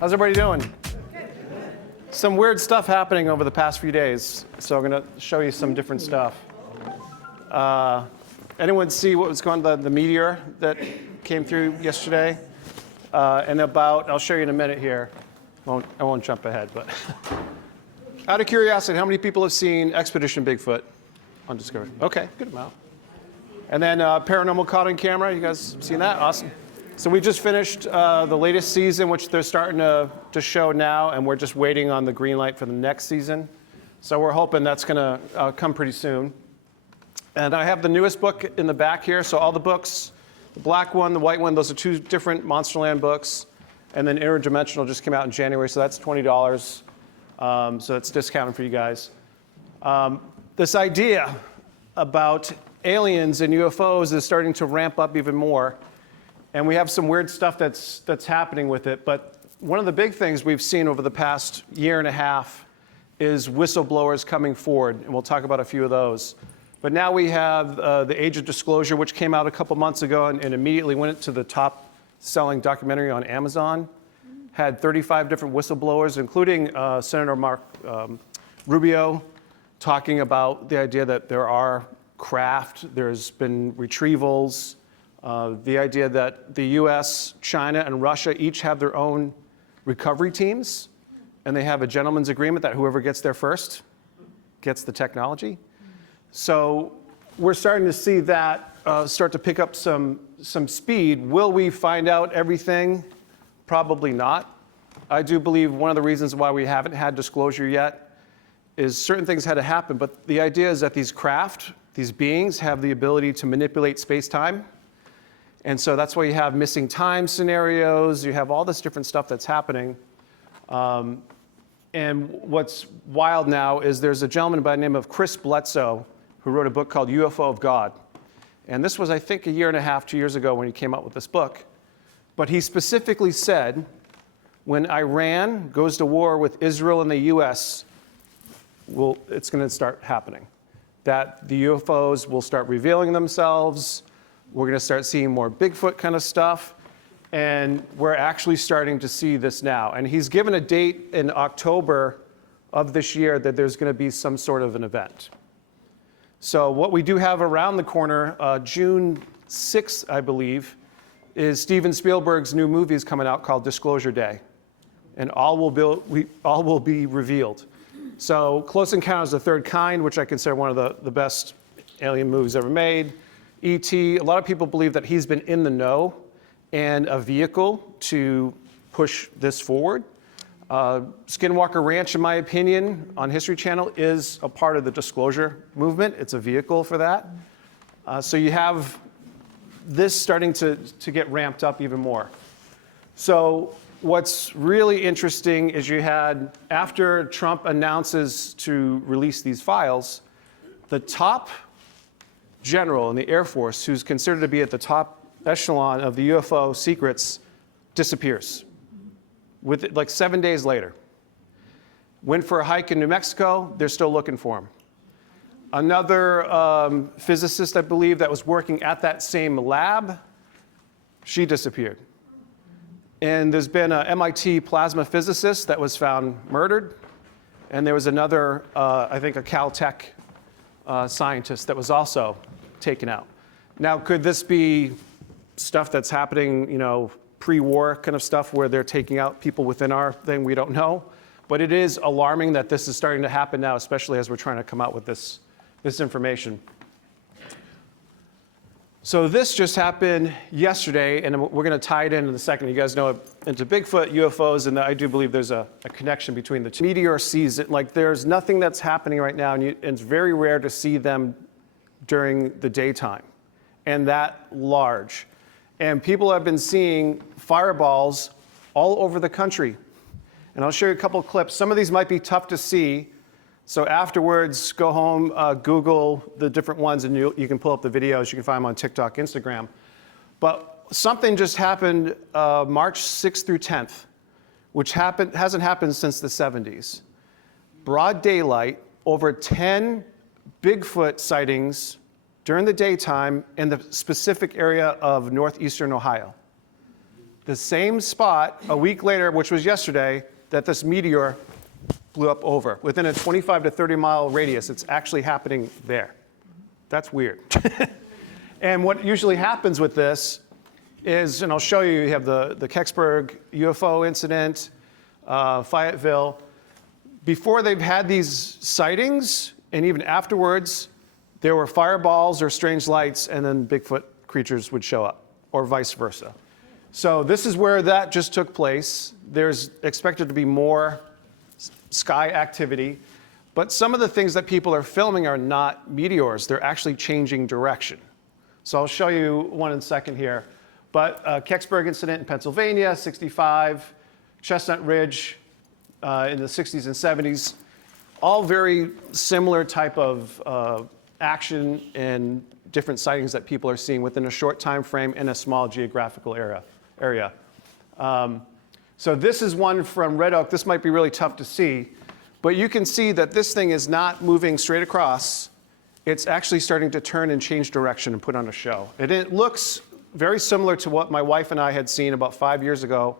How's everybody doing? Some weird stuff happening over the past few days, so I'm going to show you some different stuff. Anyone see what was going on, the meteor that came through yesterday? I'll show you in a minute here. I won't jump ahead, but out of curiosity, how many people have seen Expedition Bigfoot on Discovery? Okay, good amount. And then Paranormal Caught on Camera, you guys seen that? Awesome. So we just finished the latest season, which they're starting to show now, and we're just waiting on the green light for the next season. So we're hoping that's going to come pretty soon. And I have the newest book in the back here. So all the books, the black one, the white one, those are two different Monsterland books. And then Interdimensional just came out in January, so that's $20. So that's discounted for you guys. This idea about aliens and UFOs is starting to ramp up even more. And we have some weird stuff that's happening with it. But one of the big things we've seen over the past year and a half is whistleblowers coming forward. And we'll talk about a few of those. But now we have The Age of Disclosure, which came out a couple months ago and immediately went to the top-selling documentary on Amazon. Had 35 different whistleblowers, including Senator Mark Rubio, talking about the idea that there are craft, there's been retrievals, the idea that the US, China, and Russia each have their own recovery teams, and they have a gentleman's agreement that whoever gets there first gets the technology. So we're starting to see that start to pick up some speed. Will we find out everything? Probably not. I do believe one of the reasons why we haven't had disclosure yet is certain things had to happen, but the idea is that these craft, these beings, have the ability to manipulate space-time. And so that's why you have missing time scenarios, you have all this different stuff that's happening. And what's wild now is there's a gentleman by the name of Chris Bledsoe who wrote a book called UFO of God. And this was, I think, a year and a half, 2 years ago when he came out with this book. But he specifically said, when Iran goes to war with Israel and the US, it's going to start happening. That the UFOs will start revealing themselves. We're going to start seeing more Bigfoot kind of stuff. And we're actually starting to see this now. And he's given a date in October of this year that there's going to be some sort of an event. So what we do have around the corner, June 6th, I believe, is Steven Spielberg's new movie is coming out called Disclosure Day. And all will be revealed. So Close Encounters of the Third Kind, which I consider one of the best alien movies ever made. E.T., a lot of people believe that he's been in the know and a vehicle to push this forward. Skinwalker Ranch, in my opinion, on History Channel is a part of the disclosure movement. It's a vehicle for that. So you have this starting to get ramped up even more. So what's really interesting is you had, after Trump announces to release these files, the top general in the Air Force, who's considered to be at the top echelon of the UFO secrets, disappears. With like 7 days later. Went for a hike in New Mexico, they're still looking for him. Another physicist, I believe, that was working at that same lab, she disappeared. And there's been an MIT plasma physicist that was found murdered. And there was another, I think, a Caltech scientist that was also taken out. Now, could this be stuff that's happening, pre-war kind of stuff where they're taking out people within our thing? We don't know. But it is alarming that this is starting to happen now, especially as we're trying to come out with this information. So this just happened yesterday, and we're going to tie it in a second. You guys know into Bigfoot, UFOs, and I do believe there's a connection between the two. Meteor season, like there's nothing that's happening right now, and it's very rare to see them during the daytime, and that large. And people have been seeing fireballs all over the country. And I'll show you a couple of clips. Some of these might be tough to see. So afterwards, go home, Google the different ones, and you can pull up the videos. You can find them on TikTok, Instagram. But something just happened March 6th through 10th, which hasn't happened since the 70s. Broad daylight, over 10 Bigfoot sightings during the daytime in the specific area of northeastern Ohio. the same spot a week later, which was yesterday, that this meteor blew up over. Within a 25 to 30 mile radius, it's actually happening there. That's weird. And what usually happens with this is, and I'll show you, you have the Kecksburg UFO incident, Fayetteville. Before they've had these sightings, and even afterwards, there were fireballs or strange lights, and then Bigfoot creatures would show up, or vice versa. So this is where that just took place. There's expected to be more sky activity, but some of the things that people are filming are not meteors. They're actually changing direction. So I'll show you one in a second here. But Kecksburg incident in Pennsylvania, 65, Chestnut Ridge in the 60s and 70s, all very similar type of action and different sightings that people are seeing within a short time frame in a small geographical area. So this is one from Red Oak. This might be really tough to see, but you can see that this thing is not moving straight across. It's actually starting to turn and change direction and put on a show. And it looks very similar to what my wife and I had seen about 5 years ago,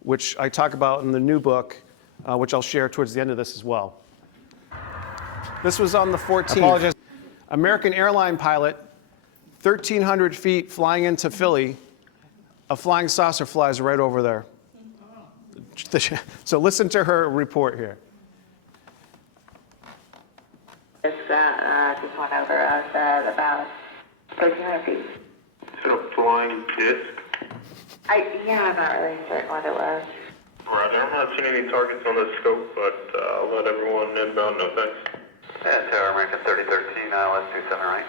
which I talk about in the new book, which I'll share towards the end of this as well. This was on the 14th. I apologize. American airline pilot, 1,300 feet flying into Philly, a flying saucer flies right over there. So listen to her report here. Just went over us at about 1,300 feet. Is it a flying disc? Yeah, I'm not really certain what it was. Right, I'm not seeing any targets on the scope, but I'll let everyone inbound know. Thanks. Yeah, Tower American 3013, let's do 7 right.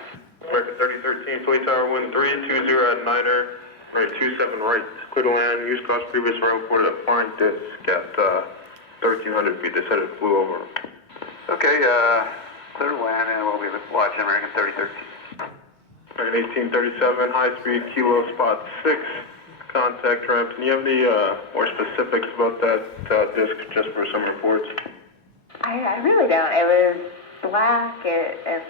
American 3013, Twin Tower, wind 320 at Niner, American 27 right. Clear to land, use cross previous round reported a flying disc at 1,300 feet. They said it flew over. Okay, clear to land, and we'll be watching American 3013. American 1837, high speed, kilo spot 6, contact ramp. Can you have any more specifics about that disc just for some reports? I really don't. It was black. That's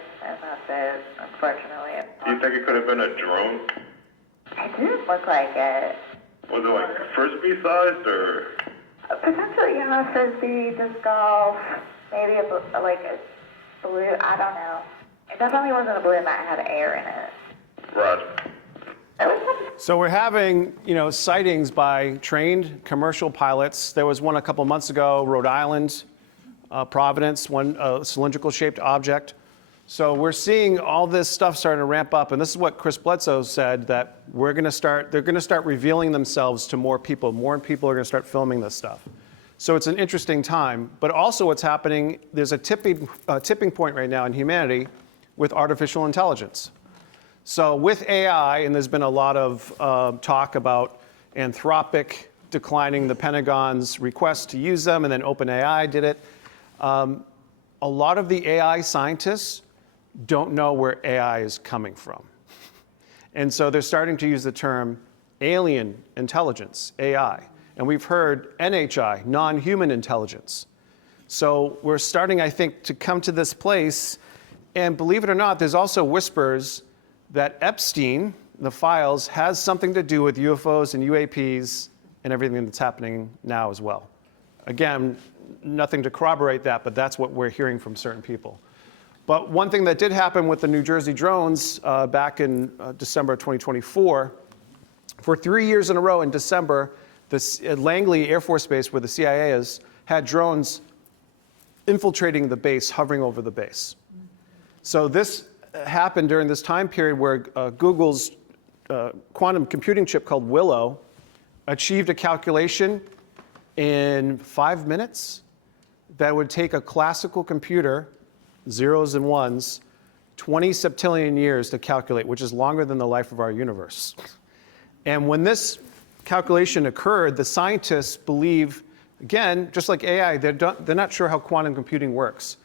it, unfortunately. Do you think it could have been a drone? It didn't look like it. Was it like frisbee sized or? Potentially, frisbee, disc golf, maybe a balloon. I don't know. It definitely wasn't a balloon that had air in it. Right. So we're having, sightings by trained commercial pilots. There was one a couple months ago, Rhode Island, Providence, one cylindrical-shaped object. So we're seeing all this stuff starting to ramp up, and this is what Chris Bledsoe said, that they're going to start revealing themselves to more people. More people are going to start filming this stuff. So it's an interesting time. But also what's happening, there's a tipping point right now in humanity with artificial intelligence. So with AI, and there's been a lot of talk about Anthropic declining the Pentagon's request to use them, and then OpenAI did it. A lot of the AI scientists don't know where AI is coming from. And so they're starting to use the term alien intelligence, AI. And we've heard NHI, non-human intelligence. So we're starting, I think, to come to this place. And believe it or not, there's also whispers that Epstein, the files, has something to do with UFOs and UAPs and everything that's happening now as well. Again, nothing to corroborate that, but that's what we're hearing from certain people. But one thing that did happen with the New Jersey drones back in December of 2024, for 3 years in a row in December, at Langley Air Force Base, where the CIA is, had drones infiltrating the base, hovering over the base. So this happened during this time period where Google's quantum computing chip called Willow achieved a calculation in 5 minutes that would take a classical computer, zeros and ones, 20 septillion years to calculate, which is longer than the life of our universe. And when this calculation occurred, the scientists believe, again, just like AI, they're not sure how quantum computing works,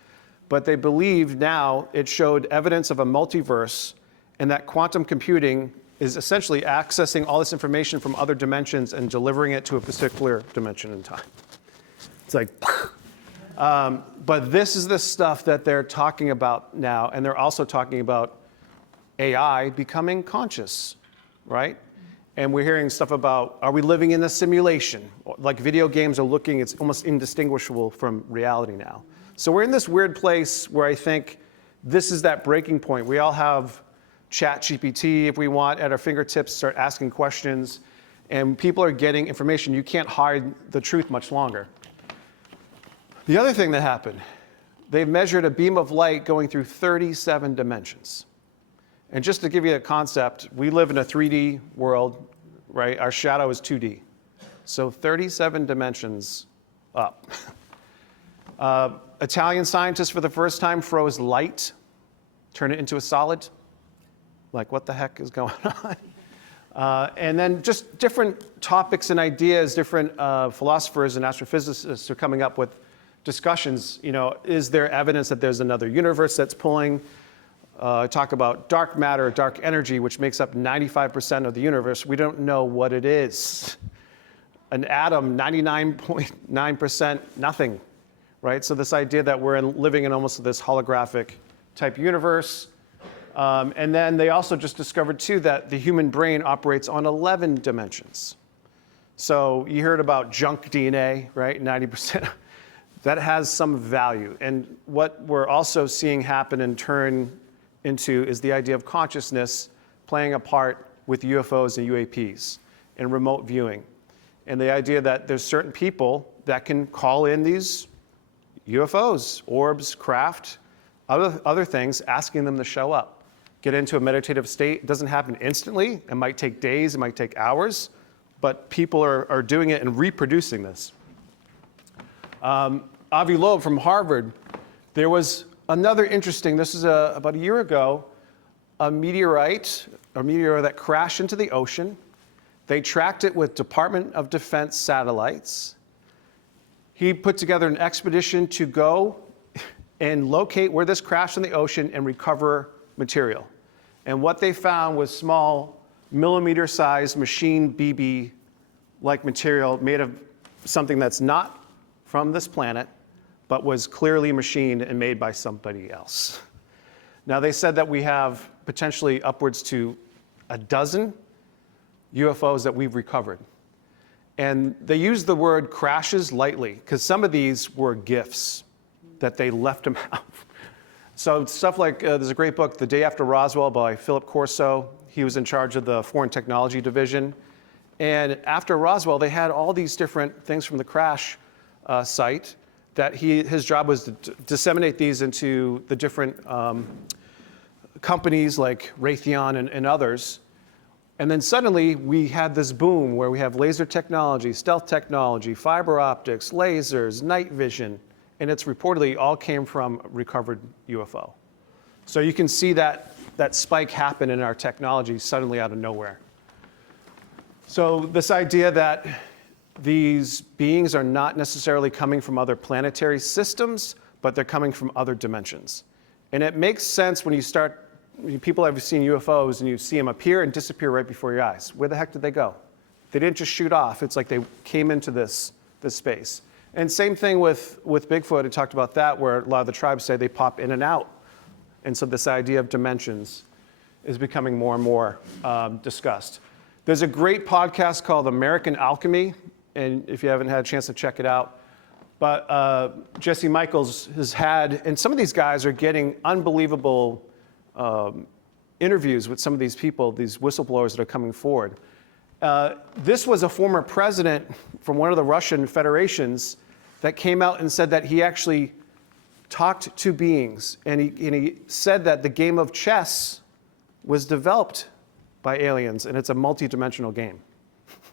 but they believe now it showed evidence of a multiverse, and that quantum computing is essentially accessing all this information from other dimensions and delivering it to a particular dimension in time. It's like, but this is the stuff that they're talking about now, and they're also talking about AI becoming conscious, right? And we're hearing stuff about, are we living in a simulation? Like video games are looking, it's almost indistinguishable from reality now. So we're in this weird place where I think this is that breaking point. We all have ChatGPT, if we want, at our fingertips, start asking questions, and people are getting information. You can't hide the truth much longer. The other thing that happened, they've measured a beam of light going through 37 dimensions. And just to give you a concept, we live in a 3D world, right? Our shadow is 2D. So 37 dimensions up. Italian scientists for the first time froze light, turned it into a solid. Like, what the heck is going on? And then just different topics and ideas, different philosophers and astrophysicists are coming up with discussions. You know, is there evidence that there's another universe that's pulling? Talk about dark matter, dark energy, which makes up 95% of the universe. We don't know what it is. An atom, 99.9% nothing, right? So this idea that we're living in almost this holographic type universe. And then they also just discovered, too, that the human brain operates on 11 dimensions. So you heard about junk DNA, right? 90%. That has some value. And what we're also seeing happen and turn into is the idea of consciousness playing a part with UFOs and UAPs and remote viewing. And the idea that there's certain people that can call in these UFOs, orbs, craft, other things, asking them to show up, get into a meditative state. It doesn't happen instantly. It might take days, it might take hours, but people are doing it and reproducing this. Avi Loeb from Harvard, there was another interesting, this is about a year ago, a meteor that crashed into the ocean. They tracked it with Department of Defense satellites. He put together an expedition to go and locate where this crashed in the ocean and recover material. And what they found was small millimeter-sized machine BB-like material made of something that's not from this planet, but was clearly machined and made by somebody else. Now, they said that we have potentially upwards to a dozen UFOs that we've recovered. And they used the word crashes lightly, because some of these were gifts that they left them out. So stuff like, there's a great book, The Day After Roswell by Philip Corso. He was in charge of the Foreign Technology Division. And after Roswell, they had all these different things from the crash site that his job was to disseminate these into the different companies like Raytheon and others. And then suddenly we had this boom where we have laser technology, stealth technology, fiber optics, lasers, night vision, and it's reportedly all came from recovered UFO. So you can see that spike happen in our technology suddenly out of nowhere. So this idea that these beings are not necessarily coming from other planetary systems, but they're coming from other dimensions. And it makes sense when you start, people have seen UFOs and you see them appear and disappear right before your eyes. Where the heck did they go? They didn't just shoot off. It's like they came into this space. And same thing with Bigfoot. I talked about that, where a lot of the tribes say they pop in and out. And so this idea of dimensions is becoming more and more discussed. There's a great podcast called American Alchemy, and if you haven't had a chance to check it out. But Jesse Michaels has had, and some of these guys are getting unbelievable interviews with some of these people, these whistleblowers that are coming forward. This was a former president from one of the Russian federations that came out and said that he actually talked to beings, and he said that the game of chess was developed by aliens, and it's a multi-dimensional game.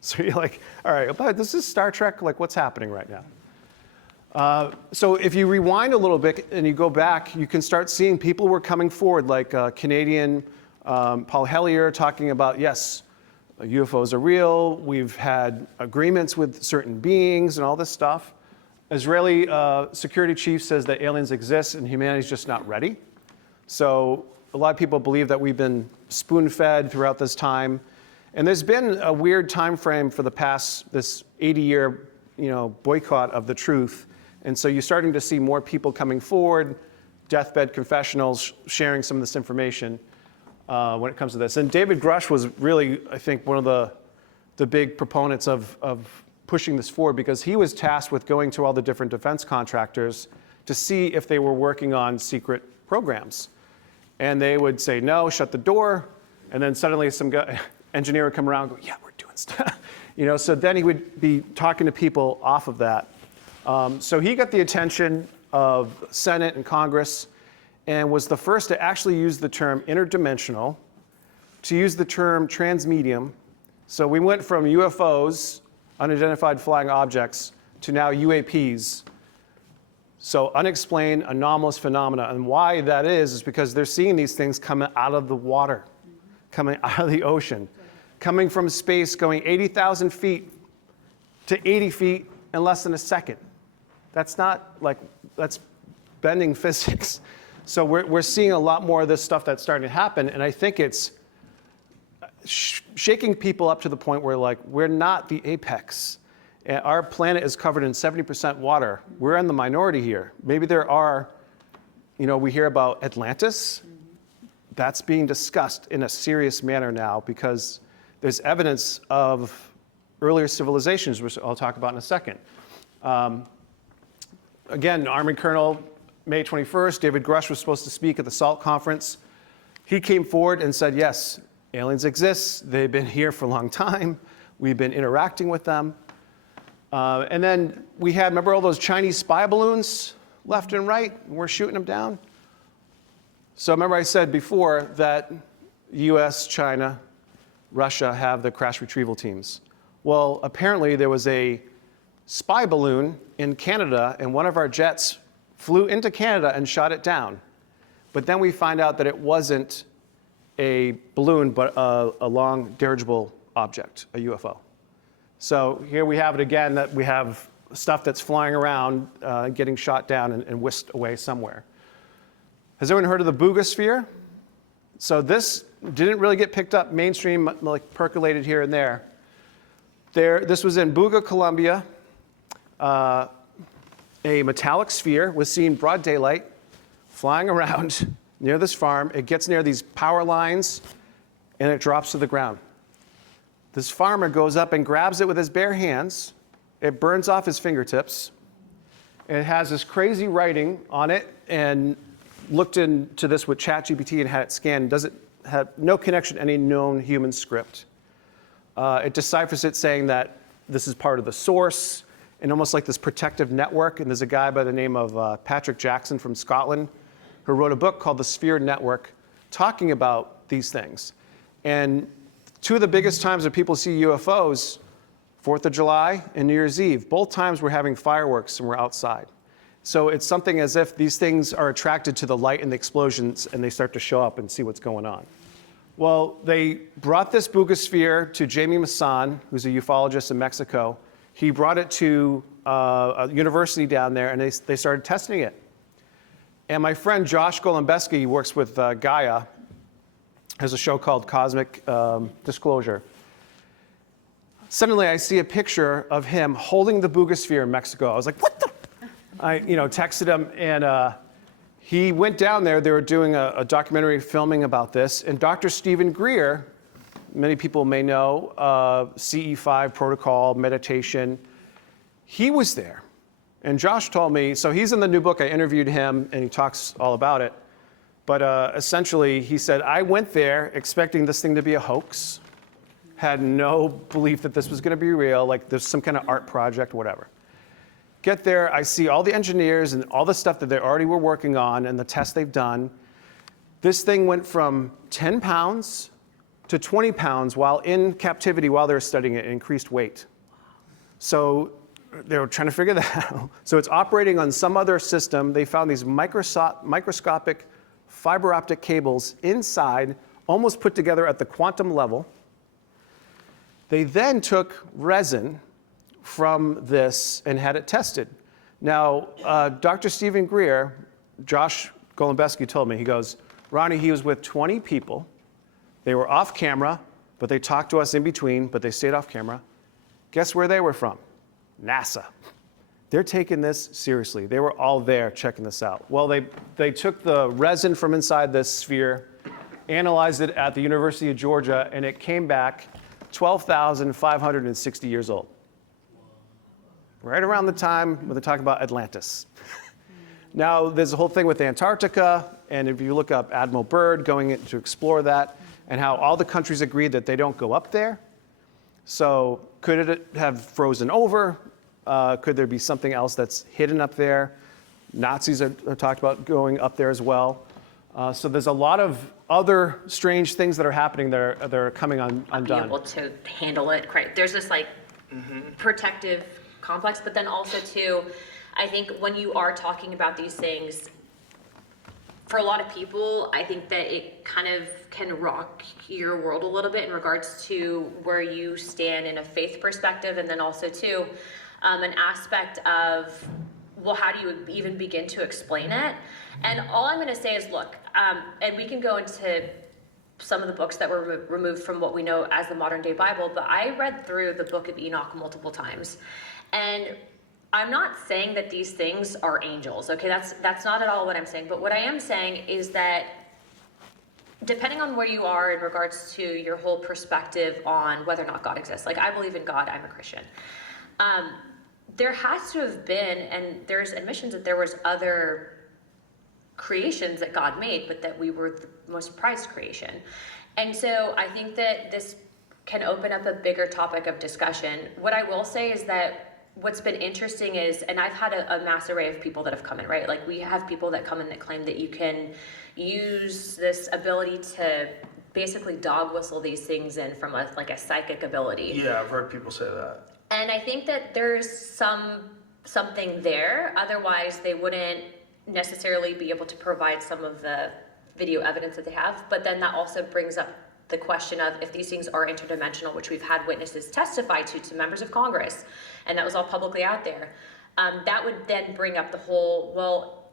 So you're like, all right, but this is Star Trek, like what's happening right now? So if you rewind a little bit and you go back, you can start seeing people were coming forward, like Canadian Paul Hellyer talking about, yes, UFOs are real. We've had agreements with certain beings and all this stuff. Israeli security chief says that aliens exist and humanity's just not ready. So a lot of people believe that we've been spoon-fed throughout this time. And there's been a weird time frame for the past, this 80-year boycott of the truth. And so you're starting to see more people coming forward, deathbed confessionals, sharing some of this information when it comes to this. And David Grush was really, I think, one of the the big proponents of pushing this forward, because he was tasked with going to all the different defense contractors to see if they were working on secret programs. And they would say no, shut the door, and then suddenly some engineer would come around and go, yeah, we're doing stuff. So then he would be talking to people off of that. So he got the attention of Senate and Congress and was the first to actually use the term interdimensional, to use the term transmedium. So we went from UFOs, unidentified flying objects, to now UAPs. So unexplained anomalous phenomena. And why that is because they're seeing these things coming out of the water, coming out of the ocean, coming from space, going 80,000 feet to 80 feet in less than a second. That's bending physics. So we're seeing a lot more of this stuff that's starting to happen, and I think it's shaking people up to the point where we're not the apex. Our planet is covered in 70% water. We're in the minority here. Maybe there are, we hear about Atlantis. That's being discussed in a serious manner now because there's evidence of earlier civilizations, which I'll talk about in a second. Again, Army Colonel, May 21st, David Grush was supposed to speak at the SALT conference. He came forward and said, yes, aliens exist. They've been here for a long time. We've been interacting with them. And then we had, remember all those Chinese spy balloons left and right? We're shooting them down. So remember I said before that US, China, Russia have the crash retrieval teams. Well, apparently there was a spy balloon in Canada, and one of our jets flew into Canada and shot it down. But then we find out that it wasn't a balloon, but a long dirigible object, a UFO. So here we have it again, that we have stuff that's flying around, getting shot down and whisked away somewhere. Has everyone heard of the boogosphere? So this didn't really get picked up mainstream, percolated here and there. This was in Buga, Colombia. A metallic sphere was seen broad daylight flying around near this farm. It gets near these power lines and it drops to the ground. This farmer goes up and grabs it with his bare hands. It burns off his fingertips. And it has this crazy writing on it, and looked into this with ChatGPT and had it scanned. Doesn't have no connection to any known human script. It deciphers it saying that this is part of the source and almost like this protective network. And there's a guy by the name of Patrick Jackson from Scotland who wrote a book called The Sphere Network talking about these things. And two of the biggest times that people see UFOs, 4th of July and New Year's Eve. Both times we're having fireworks and we're outside. So it's something as if these things are attracted to the light and the explosions and they start to show up and see what's going on. Well, they brought this boogosphere to Jamie Masson, who's a ufologist in Mexico. He brought it to a university down there and they started testing it. And my friend Josh Golombeski works with Gaia, has a show called Cosmic Disclosure. Suddenly I see a picture of him holding the boogosphere in Mexico. I was like, what the? I texted him, and he went down there. They were doing a documentary filming about this, and Dr. Stephen Greer, many people may know, CE5 protocol, meditation, he was there. And Josh told me, so he's in the new book, I interviewed him, and he talks all about it. But essentially, he said, I went there expecting this thing to be a hoax, had no belief that this was going to be real, like there's some kind of art project, whatever. Get there, I see all the engineers and all the stuff that they already were working on and the tests they've done. This thing went from 10 pounds to 20 pounds while in captivity, while they were studying it, increased weight. So they were trying to figure that out. So it's operating on some other system. They found these microscopic fiber optic cables inside, almost put together at the quantum level. They then took resin from this and had it tested. Now, Dr. Stephen Greer, Josh Golombeski told me, he goes, Ronnie, he was with 20 people. They were off camera, but they talked to us in between, but they stayed off camera. Guess where they were from? NASA. They're taking this seriously. They were all there checking this out. Well, they took the resin from inside this sphere, analyzed it at the University of Georgia, and it came back 12,560 years old. Right around the time when they're talking about Atlantis. Now, there's a whole thing with Antarctica, and if you look up Admiral Byrd going in to explore that, and how all the countries agreed that they don't go up there. So could it have frozen over? Could there be something else that's hidden up there? Nazis have talked about going up there as well. So there's a lot of other strange things that are happening that are coming undone. Be able to handle it. Right. There's this like protective complex, but then also too, I think when you are talking about these things, for a lot of people, I think that it kind of can rock your world a little bit in regards to where you stand in a faith perspective, and then also too, an aspect of, well, how do you even begin to explain it? And all I'm going to say is, look, and we can go into some of the books that were removed from what we know as the modern day Bible, but I read through the book of Enoch multiple times. And I'm not saying that these things are angels, okay? That's not at all what I'm saying. But what I am saying is that depending on where you are in regards to your whole perspective on whether or not God exists, like I believe in God, I'm a Christian. There has to have been, and there's admissions that there was other creations that God made, but that we were the most prized creation. And so I think that this can open up a bigger topic of discussion. What I will say is that what's been interesting is, and I've had a mass array of people that have come in, right? Like we have people that come in that claim that you can use this ability to basically dog whistle these things in from a psychic ability. Yeah, I've heard people say that. And I think that there's something there. Otherwise, they wouldn't necessarily be able to provide some of the video evidence that they have. But then that also brings up the question of if these things are interdimensional, which we've had witnesses testify to members of Congress, and that was all publicly out there. That would then bring up the whole, well,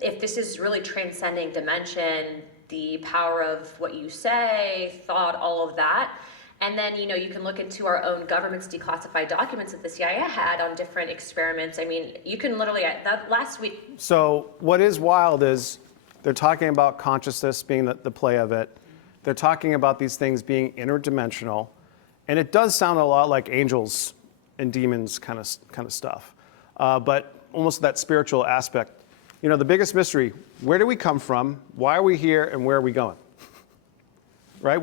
if this is really transcending dimension, the power of what you say, thought, all of that. And then, you can look into our own government's declassified documents that the CIA had on different experiments. I mean, you can literally, that last week. So what is wild is they're talking about consciousness being the play of it. They're talking about these things being interdimensional. And it does sound a lot like angels and demons kind of stuff. But almost that spiritual aspect. The biggest mystery, where do we come from? Why are we here? And where are we going? Right?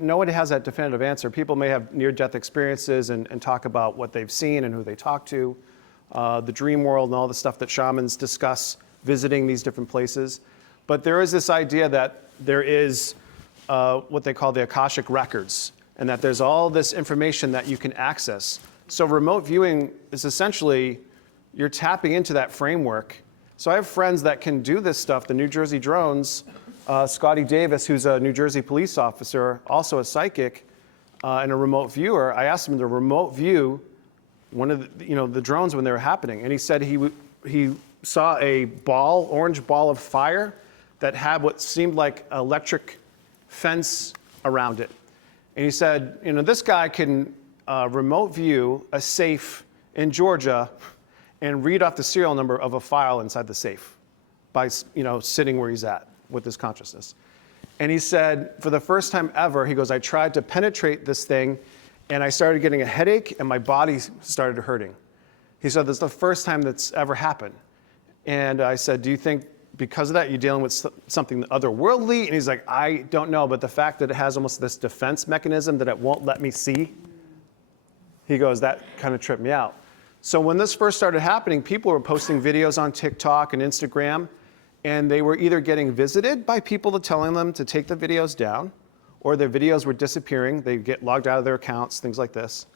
No one has that definitive answer. People may have near-death experiences and talk about what they've seen and who they talk to, the dream world and all the stuff that shamans discuss visiting these different places. But there is this idea that there is what they call the Akashic records, and that there's all this information that you can access. So remote viewing is essentially, you're tapping into that framework. So I have friends that can do this stuff, the New Jersey drones. Scotty Davis, who's a New Jersey police officer, also a psychic and a remote viewer, I asked him to remote view one of the drones when they were happening. And he said he saw a orange ball of fire that had what seemed like electric fence around it. And he said, this guy can remote view a safe in Georgia and read off the serial number of a file inside the safe by, sitting where he's at with his consciousness. And he said, for the first time ever, he goes, I tried to penetrate this thing and I started getting a headache and my body started hurting. He said, this is the first time that's ever happened. And I said, do you think because of that, you're dealing with something otherworldly? And he's like, I don't know, but the fact that it has almost this defense mechanism that it won't let me see, he goes, that kind of tripped me out. So when this first started happening, people were posting videos on TikTok and Instagram, and they were either getting visited by people telling them to take the videos down, or their videos were disappearing. They'd get logged out of their accounts, things like this.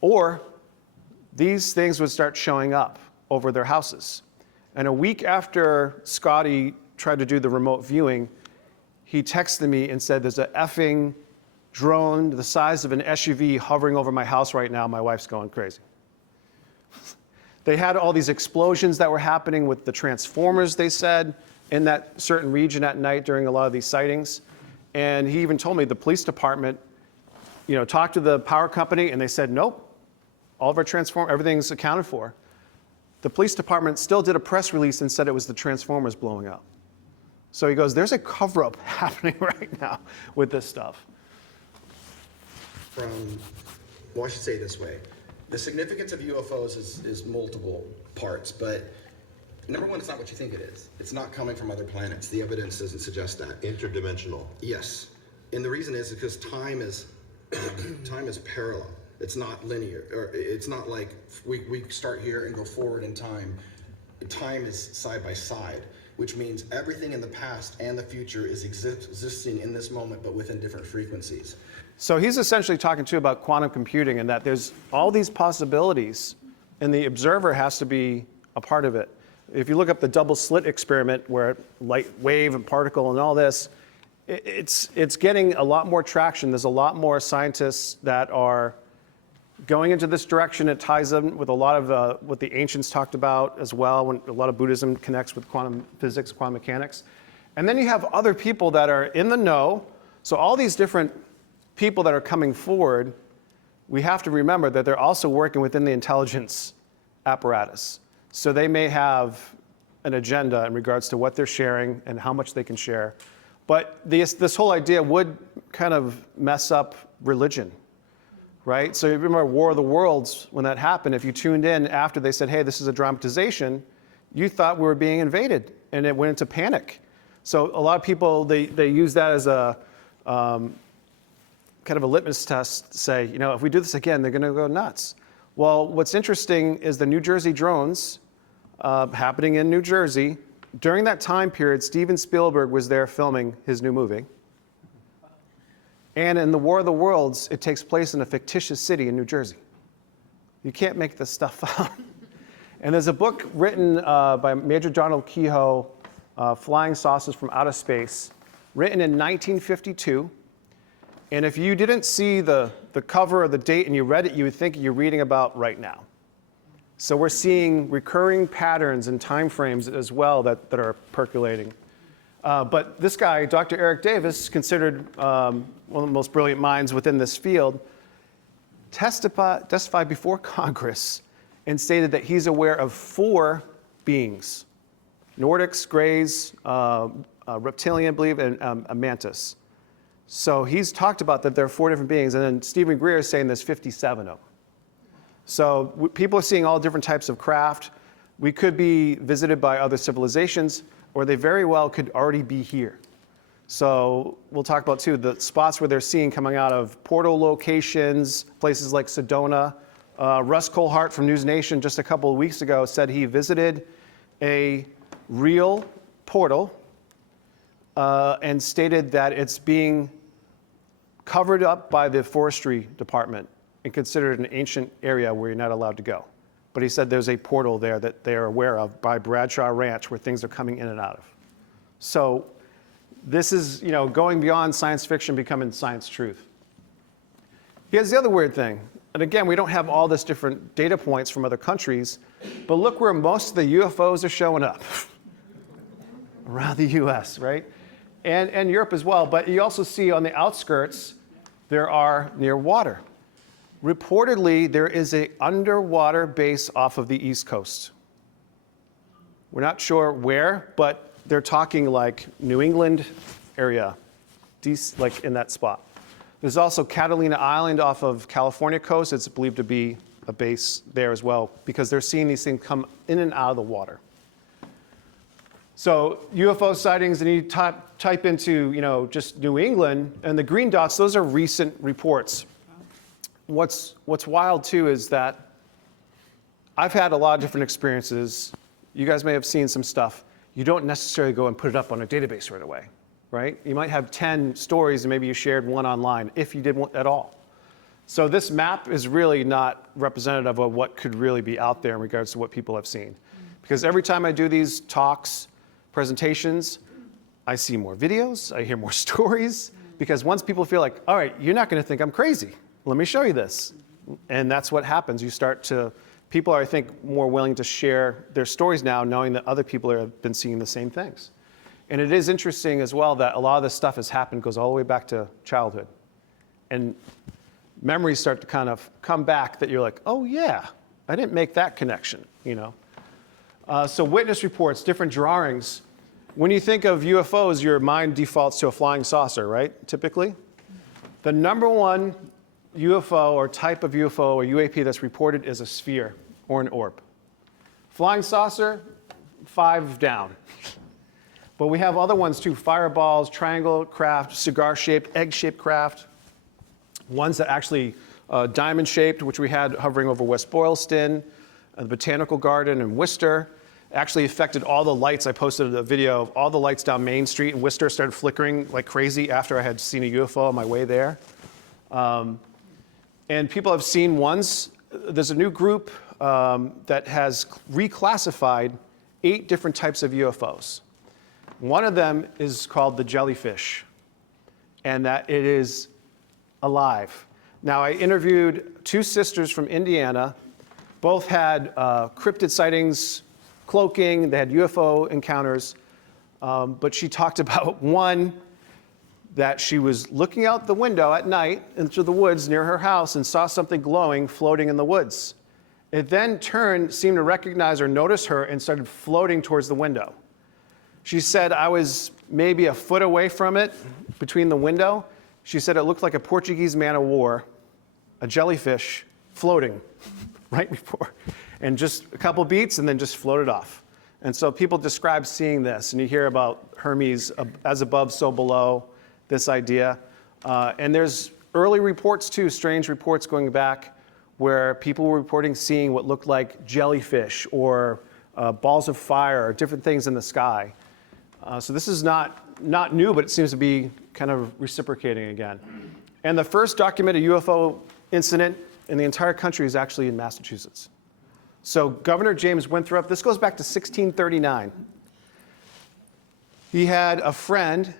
Or these things would start showing up over their houses. And a week after Scotty tried to do the remote viewing, he texted me and said, there's an effing drone the size of an SUV hovering over my house right now. My wife's going crazy. They had all these explosions that were happening with the transformers, they said, in that certain region at night during a lot of these sightings. And he even told me the police department, talked to the power company and they said, nope, all of our everything's accounted for. The police department still did a press release and said it was the transformers blowing up. So he goes, there's a cover-up happening right now with this stuff. from, well, I should say it this way. The significance of UFOs is multiple parts, but number one, it's not what you think it is. It's not coming from other planets. The evidence doesn't suggest that. Interdimensional. Yes. And the reason is because time is parallel. It's not linear, or it's not like we start here and go forward in time. Time is side by side, which means everything in the past and the future is existing in this moment, but within different frequencies. So he's essentially talking too about quantum computing and that there's all these possibilities and the observer has to be a part of it. If you look up the double slit experiment where light wave and particle and all this, it's getting a lot more traction. There's a lot more scientists that are going into this direction. It ties in with a lot of what the ancients talked about as well, when a lot of Buddhism connects with quantum physics, quantum mechanics. And then you have other people that are in the know. So all these different people that are coming forward, we have to remember that they're also working within the intelligence apparatus. So they may have an agenda in regards to what they're sharing and how much they can share. But this whole idea would kind of mess up religion, right? So you remember War of the Worlds, when that happened, if you tuned in after they said, hey, this is a dramatization, you thought we were being invaded, and it went into panic. So a lot of people, they use that as a kind of a litmus test to say, you know, if we do this again, they're gonna go nuts. Well, what's interesting is the New Jersey drones happening in New Jersey. During that time period, Steven Spielberg was there filming his new movie. And in the War of the Worlds, it takes place in a fictitious city in New Jersey. You can't make this stuff up. And there's a book written by Major Donald Kehoe, Flying Saucers from Outer Space, written in 1952. And if you didn't see the cover or the date and you read it, you would think you're reading about right now. So we're seeing recurring patterns and time frames as well that are percolating. But this guy, Dr. Eric Davis, considered one of the most brilliant minds within this field, testified before Congress and stated that he's aware of 4 beings: Nordics, Greys, reptilian, I believe, and a mantis. So he's talked about that there are 4 different beings, and then Stephen Greer is saying there's 57 of them. So people are seeing all different types of craft. We could be visited by other civilizations, or they very well could already be here. So we'll talk about too, the spots where they're seeing coming out of portal locations, places like Sedona. Russ Colhart from News Nation just a couple of weeks ago said he visited a real portal and stated that it's being covered up by the forestry department and considered an ancient area where you're not allowed to go. But he said there's a portal there that they are aware of by Bradshaw Ranch where things are coming in and out of. So this is, you know, going beyond science fiction, becoming science truth. Here's the other weird thing. And again, we don't have all this different data points from other countries, but look where most of the UFOs are showing up. Around the US, right? And Europe as well. But you also see on the outskirts, there are near water. Reportedly, there is an underwater base off of the East Coast. We're not sure where, but they're talking like New England area, like in that spot. There's also Catalina Island off of California coast. It's believed to be a base there as well because they're seeing these things come in and out of the water. So UFO sightings, and you type into, you know, just New England, and the green dots, those are recent reports. What's wild too is that I've had a lot of different experiences. You guys may have seen some stuff. You don't necessarily go and put it up on a database right away, right? You might have 10 stories and maybe you shared one online, if you did one at all. So this map is really not representative of what could really be out there in regards to what people have seen. Because every time I do these talks, presentations, I see more videos, I hear more stories, because once people feel like, all right, you're not gonna think I'm crazy. Let me show you this. And that's what happens. You start to, people are, I think, more willing to share their stories now, knowing that other people have been seeing the same things. And it is interesting as well that a lot of this stuff has happened, goes all the way back to childhood. And memories start to kind of come back that you're like, oh yeah, I didn't make that connection, you know. So witness reports, different drawings. When you think of UFOs, your mind defaults to a flying saucer, right, typically? The number one UFO or type of UFO or UAP that's reported is a sphere or an orb. Flying saucer, 5 down. But we have other ones too, fireballs, triangle craft, cigar-shaped, egg-shaped craft, ones that actually diamond-shaped, which we had hovering over West Boylston, the Botanical Garden in Worcester. Actually affected all the lights. I posted a video of all the lights down Main Street in Worcester started flickering like crazy after I had seen a UFO on my way there. And people have seen ones. There's a new group that has reclassified 8 different types of UFOs. One of them is called the jellyfish, and that it is alive. Now, I interviewed 2 sisters from Indiana. Both had cryptid sightings, cloaking, they had UFO encounters, but she talked about one that she was looking out the window at night into the woods near her house and saw something glowing floating in the woods. It then turned, seemed to recognize or notice her, and started floating towards the window. She said, I was maybe a foot away from it, between the window. She said it looked like a Portuguese man of war, a jellyfish floating right before, and just a couple beats and then just floated off. And so people describe seeing this, and you hear about Hermes, as above, so below, this idea. And there's early reports too, strange reports going back, where people were reporting seeing what looked like jellyfish or balls of fire or different things in the sky. So this is not new, but it seems to be kind of reciprocating again. And the first documented UFO incident in the entire country is actually in Massachusetts. So Governor James Winthrop, this goes back to 1639. He had a friend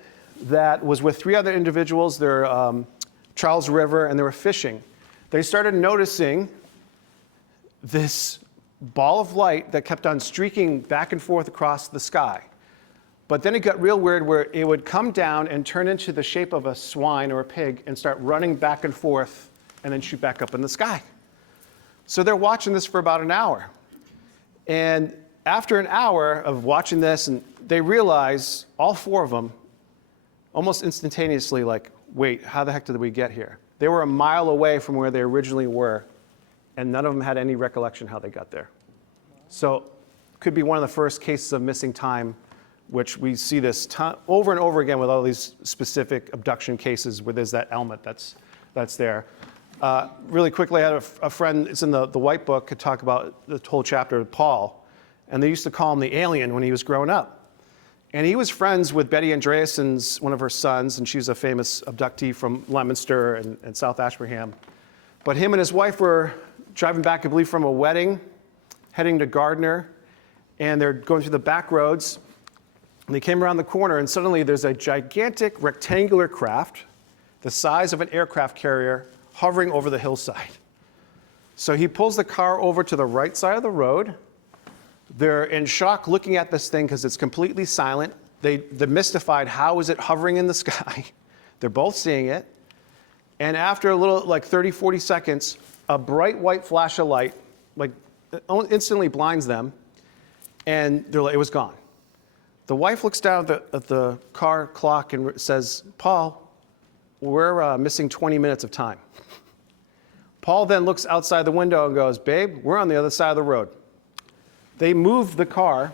that was with 3 other individuals. They're Charles River, and they were fishing. They started noticing this ball of light that kept on streaking back and forth across the sky. But then it got real weird where it would come down and turn into the shape of a swine or a pig and start running back and forth and then shoot back up in the sky. So they're watching this for about an hour. And after an hour of watching this, and they realize, all 4 of them, almost instantaneously, like, wait, how the heck did we get here? They were a mile away from where they originally were, and none of them had any recollection how they got there. So could be one of the first cases of missing time, which we see this over and over again with all these specific abduction cases where there's that element that's there. Really quickly, I had a friend, it's in the White Book, could talk about the whole chapter of Paul, and they used to call him the alien when he was growing up. And he was friends with Betty Andreasen's, one of her sons, and she's a famous abductee from Leominster and South Ashburnham. But him and his wife were driving back, I believe, from a wedding, heading to Gardner, and they're going through the back roads, and they came around the corner, and suddenly there's a gigantic rectangular craft, the size of an aircraft carrier, hovering over the hillside. So he pulls the car over to the right side of the road. They're in shock looking at this thing because it's completely silent. They're mystified, how is it hovering in the sky? They're both seeing it. And after a little, like 30, 40 seconds, a bright white flash of light, like instantly blinds them, and they're like, it was gone. The wife looks down at the car clock and says, Paul, we're missing 20 minutes of time. Paul then looks outside the window and goes, babe, we're on the other side of the road. They moved the car.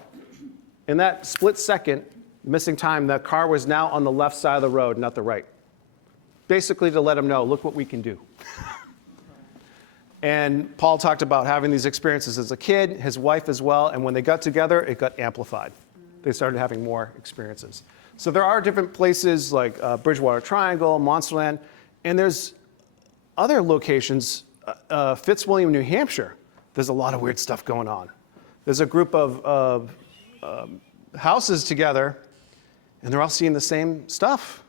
In that split second, missing time, the car was now on the left side of the road, not the right. Basically to let him know, look what we can do. And Paul talked about having these experiences as a kid, his wife as well, and when they got together, it got amplified. They started having more experiences. So there are different places like Bridgewater Triangle, Monsterland, and there's other locations, Fitzwilliam, New Hampshire. There's a lot of weird stuff going on. There's a group of houses together, and they're all seeing the same stuff.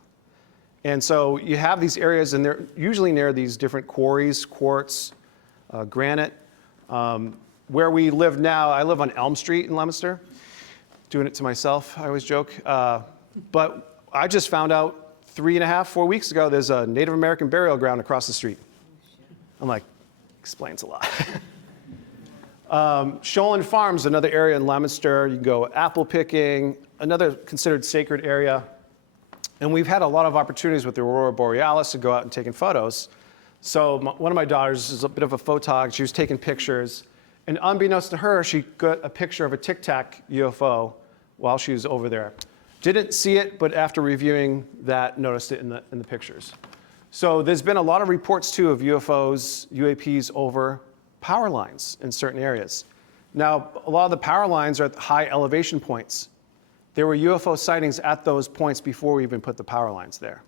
And so you have these areas, and they're usually near these different quarries, quartz, granite. Where we live now, I live on Elm Street in Leominster. Doing it to myself, I always joke. But I just found out 3.5, 4 weeks ago, there's a Native American burial ground across the street. I'm like, explains a lot. Shoalin Farms, another area in Leominster. You can go apple picking, another considered sacred area. And we've had a lot of opportunities with the Aurora Borealis to go out and taking photos. So one of my daughters is a bit of a photog. She was taking pictures, and unbeknownst to her, she got a picture of a Tic Tac UFO while she was over there. Didn't see it, but after reviewing that, noticed it in the pictures. So there's been a lot of reports too of UFOs, UAPs over power lines in certain areas. Now, a lot of the power lines are at high elevation points. There were UFO sightings at those points before we even put the power lines there.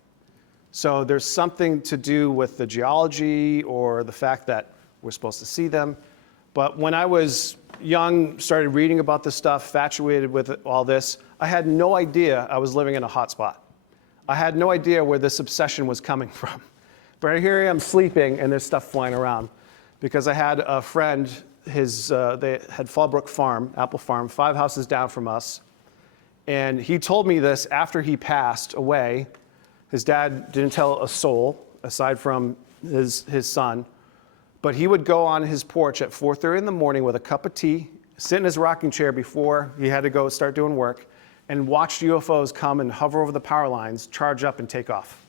So there's something to do with the geology or the fact that we're supposed to see them. But when I was young, started reading about this stuff, infatuated with all this, I had no idea I was living in a hot spot. I had no idea where this obsession was coming from. But here I am sleeping and there's stuff flying around. Because I had a friend, they had Fallbrook Farm, Apple Farm, 5 houses down from us. And he told me this after he passed away. His dad didn't tell a soul, aside from his son. But he would go on his porch at 4:30 in the morning with a cup of tea, sit in his rocking chair before he had to go start doing work, and watch UFOs come and hover over the power lines, charge up, and take off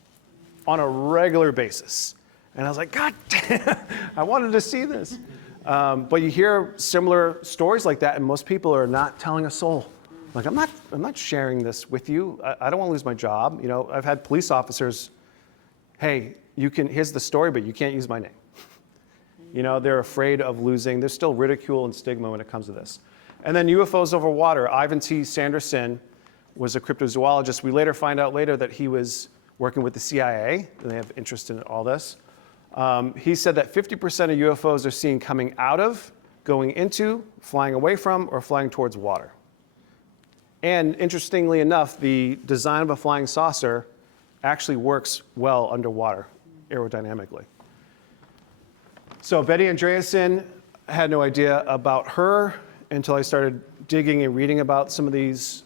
on a regular basis. And I was like, God damn, I wanted to see this. But you hear similar stories like that, and most people are not telling a soul. Like, I'm not sharing this with you. I don't want to lose my job. You know, I've had police officers, hey, here's the story, but you can't use my name. You know, they're afraid of losing. There's still ridicule and stigma when it comes to this. And then UFOs over water. Ivan T. Sanderson was a cryptozoologist. We later find out that he was working with the CIA, and they have interest in all this. He said that 50% of UFOs are seen coming out of, going into, flying away from, or flying towards water. And interestingly enough, the design of a flying saucer actually works well underwater aerodynamically. So Betty Andreasson, I had no idea about her until I started digging and reading about some of these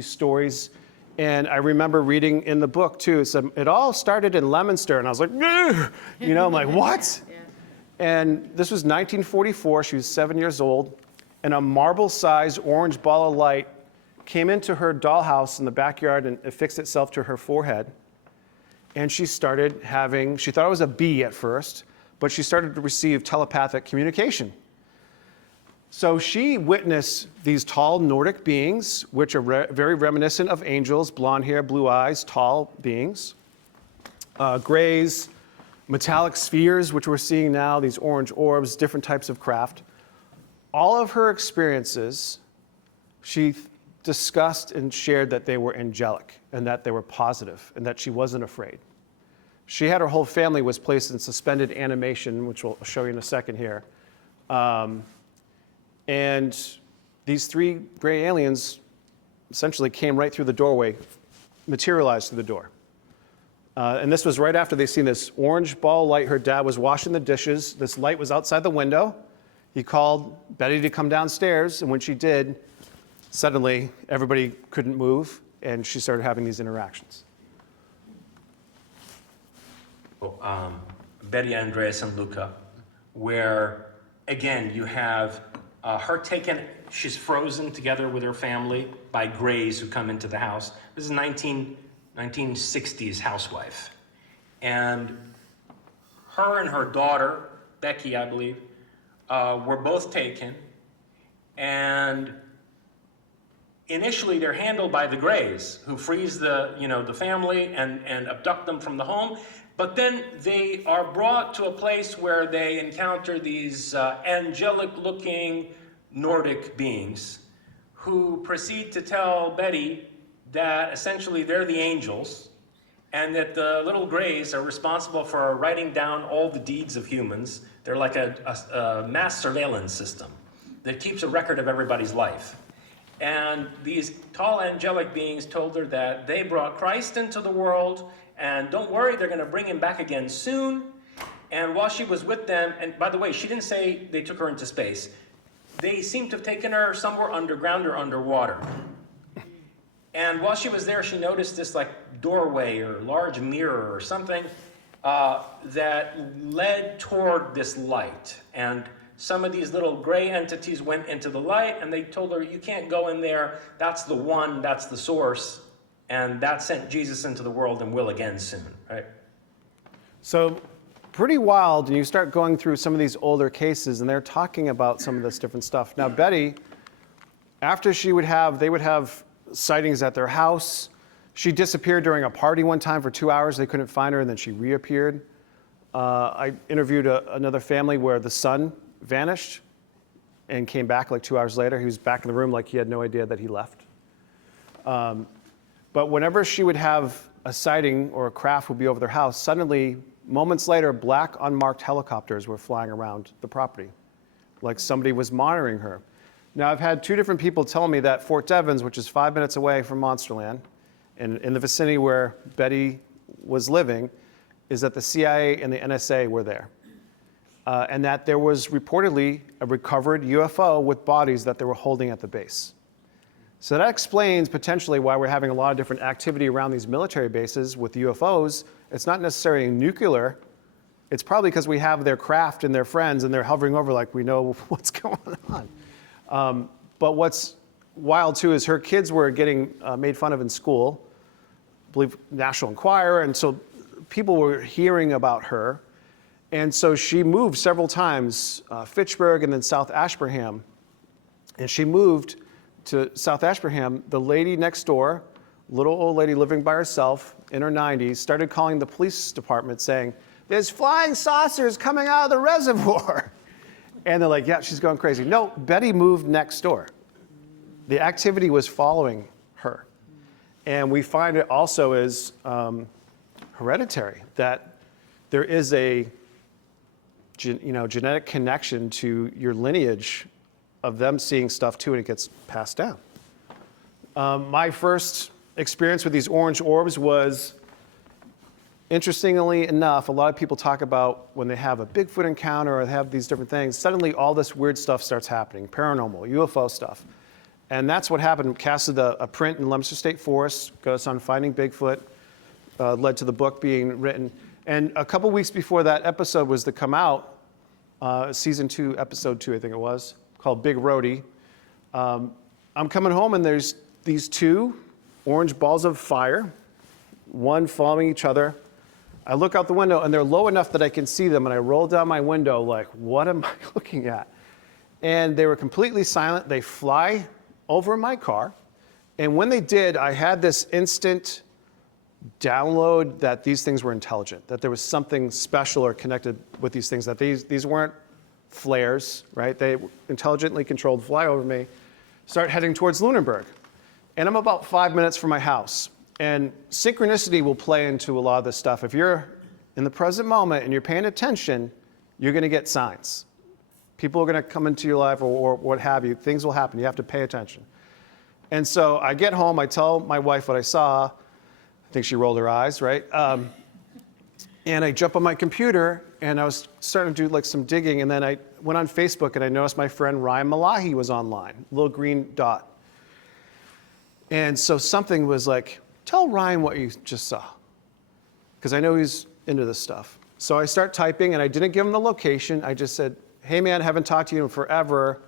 stories. And I remember reading in the book too, it all started in Leominster, and I was like, ugh! You know, I'm like, what? Yeah. And this was 1944, she was 7 years old, and a marble-sized orange ball of light came into her dollhouse in the backyard and affixed itself to her forehead. And she started she thought it was a bee at first, but she started to receive telepathic communication. So she witnessed these tall Nordic beings, which are very reminiscent of angels, blonde hair, blue eyes, tall beings. Grays, metallic spheres, which we're seeing now, these orange orbs, different types of craft. All of her experiences, she discussed and shared that they were angelic and that they were positive and that she wasn't afraid. Her whole family was placed in suspended animation, which we'll show you in a second here. And these 3 gray aliens essentially came right through the doorway, materialized through the door. And this was right after they seen this orange ball light. Her dad was washing the dishes. This light was outside the window. He called Betty to come downstairs, and when she did, suddenly everybody couldn't move, and she started having these interactions. Betty Andreasson Luca, where, again, you have her she's frozen together with her family by Greys who come into the house. This is 1960s housewife. And her and her daughter, Becky, I believe, were both taken. And initially they're handled by the Greys, who freeze the family and abduct them from the home. But then they are brought to a place where they encounter these angelic-looking Nordic beings who proceed to tell Betty that essentially they're the angels and that the little Greys are responsible for writing down all the deeds of humans. They're like a mass surveillance system that keeps a record of everybody's life. And these tall angelic beings told her that they brought Christ into the world, and don't worry, they're going to bring him back again soon. And while she was with them, and by the way, she didn't say they took her into space. They seemed to have taken her somewhere underground or underwater. And while she was there, she noticed this like doorway or large mirror or something that led toward this light. And some of these little gray entities went into the light, and they told her, you can't go in there. That's the one, that's the source. And that sent Jesus into the world and will again soon, right? So pretty wild, and you start going through some of these older cases, and they're talking about some of this different stuff. Now, Betty, after they would have sightings at their house. She disappeared during a party one time for 2 hours. They couldn't find her, and then she reappeared. I interviewed another family where the son vanished and came back like 2 hours later. He was back in the room like he had no idea that he left. But whenever she would have a sighting or a craft would be over their house, suddenly, moments later, black unmarked helicopters were flying around the property, like somebody was monitoring her. Now, I've had two different people tell me that Fort Devens, which is 5 minutes away from Monsterland, and in the vicinity where Betty was living, is that the CIA and the NSA were there. And that there was reportedly a recovered UFO with bodies that they were holding at the base. So that explains potentially why we're having a lot of different activity around these military bases with UFOs. It's not necessarily nuclear. It's probably because we have their craft and their friends and they're hovering over like we know what's going on. But what's wild too is her kids were getting made fun of in school, I believe National Enquirer, and so people were hearing about her. And so she moved several times, Fitchburg and then South Ashburnham. And she moved to South Ashburnham. The lady next door, little old lady living by herself in her 90s, started calling the police department saying, "There's flying saucers coming out of the reservoir." And they're like, "Yeah, she's going crazy." No, Betty moved next door. The activity was following her. And we find it also is hereditary, that there is a genetic connection to your lineage of them seeing stuff too, and it gets passed down. My first experience with these orange orbs was, interestingly enough, a lot of people talk about when they have a Bigfoot encounter or they have these different things, suddenly all this weird stuff starts happening, paranormal, UFO stuff. And that's what happened. We casted a print in Leominster State Forest, got us on Finding Bigfoot, led to the book being written. And a couple weeks before that episode was to come out, season 2, episode 2, I think it was, called Big Roadie. I'm coming home and there's these two orange balls of fire, one following each other. I look out the window and they're low enough that I can see them, and I roll down my window like, what am I looking at? And they were completely silent. They fly over my car. And when they did, I had this instant download that these things were intelligent, that there was something special or connected with these things, that these weren't flares, right? They intelligently controlled, fly over me, start heading towards Lunenburg. And I'm about 5 minutes from my house. And synchronicity will play into a lot of this stuff. If you're in the present moment and you're paying attention, you're going to get signs. People are going to come into your life or what have you. Things will happen. You have to pay attention. And so I get home. I tell my wife what I saw. I think she rolled her eyes, right? And I jump on my computer, and I was starting to do like some digging. And then I went on Facebook, and I noticed my friend Ryan Malahi was online, little green dot. And so something was like, tell Ryan what you just saw, because I know he's into this stuff. So I start typing, and I didn't give him the location. I just said, "Hey, man, I haven't talked to you in forever.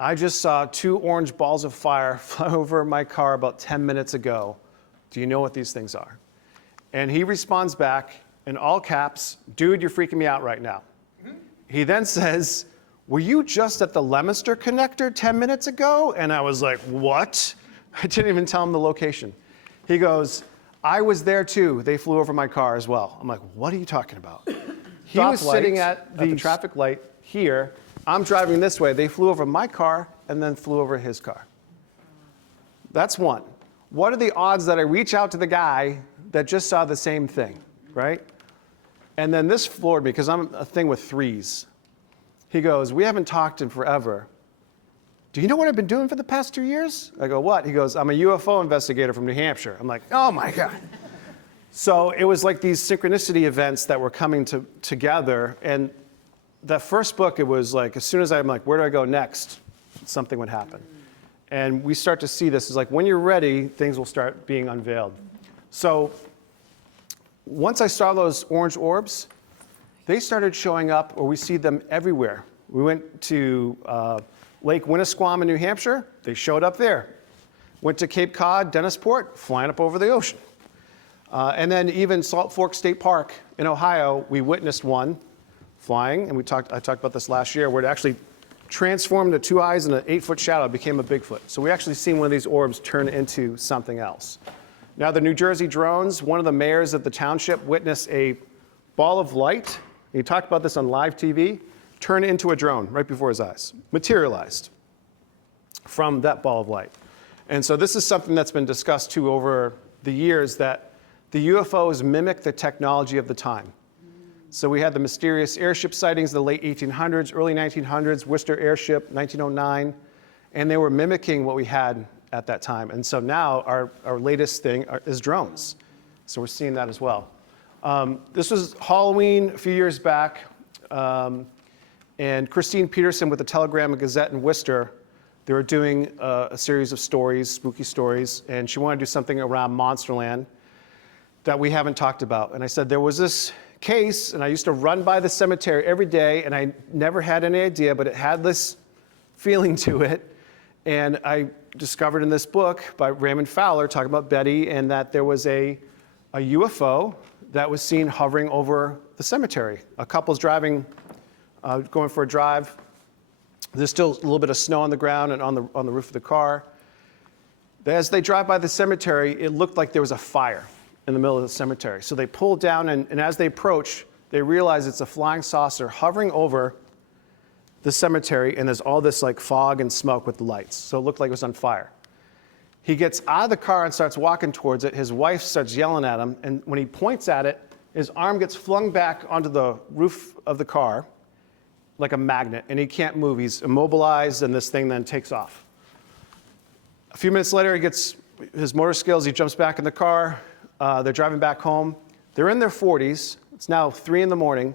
I just saw 2 orange balls of fire fly over my car about 10 minutes ago. Do you know what these things are?" And he responds back in all caps, "Dude, you're freaking me out right now." He then says, "Were you just at the Leominster connector 10 minutes ago?" And I was like, "What?" I didn't even tell him the location. He goes, "I was there too. They flew over my car as well." I'm like, "What are you talking about?" He was sitting at the traffic light here. I'm driving this way. They flew over my car and then flew over his car. That's one. What are the odds that I reach out to the guy that just saw the same thing, right? And then this floored me because I'm a thing with threes. He goes, "We haven't talked in forever. Do you know what I've been doing for the past 2 years?" I go, "What?" He goes, "I'm a UFO investigator from New Hampshire." I'm like, oh my God. So it was like these synchronicity events that were coming together. And that first book, it was like, as soon as I'm like, where do I go next? Something would happen. And we start to see this. It's like, when you're ready, things will start being unveiled. So once I saw those orange orbs, they started showing up, or we see them everywhere. We went to Lake Winnisquam in New Hampshire. They showed up there. Went to Cape Cod, Dennisport, flying up over the ocean. And then even Salt Fork State Park in Ohio, we witnessed one flying, and I talked about this last year, where it actually transformed the 2 eyes and an 8-foot shadow, became a Bigfoot. So we actually seen one of these orbs turn into something else. Now the New Jersey drones, one of the mayors of the township witnessed a ball of light, he talked about this on live TV, turn into a drone right before his eyes, materialized from that ball of light. And so this is something that's been discussed too over the years, that the UFOs mimic the technology of the time. So we had the mysterious airship sightings in the late 1800s, early 1900s, Worcester airship, 1909, and they were mimicking what we had at that time. And so now our latest thing is drones. So we're seeing that as well. This was Halloween a few years back, and Christine Peterson with the Telegram and Gazette in Worcester, they were doing a series of stories, spooky stories, and she wanted to do something around Monsterland that we haven't talked about. And I said, there was this case, and I used to run by the cemetery every day, and I never had any idea, but it had this feeling to it. And I discovered in this book by Raymond Fowler, talking about Betty, and that there was a UFO that was seen hovering over the cemetery. A couple's driving, going for a drive. There's still a little bit of snow on the ground and on the roof of the car. As they drive by the cemetery, it looked like there was a fire in the middle of the cemetery. So they pull down, and as they approach, they realize it's a flying saucer hovering over the cemetery, and there's all this like fog and smoke with the lights. So it looked like it was on fire. He gets out of the car and starts walking towards it. His wife starts yelling at him, and when he points at it, his arm gets flung back onto the roof of the car like a magnet, and he can't move. He's immobilized, and this thing then takes off. A few minutes later, he gets his motor skills, he jumps back in the car. They're driving back home. They're in their 40s. It's now 3 in the morning.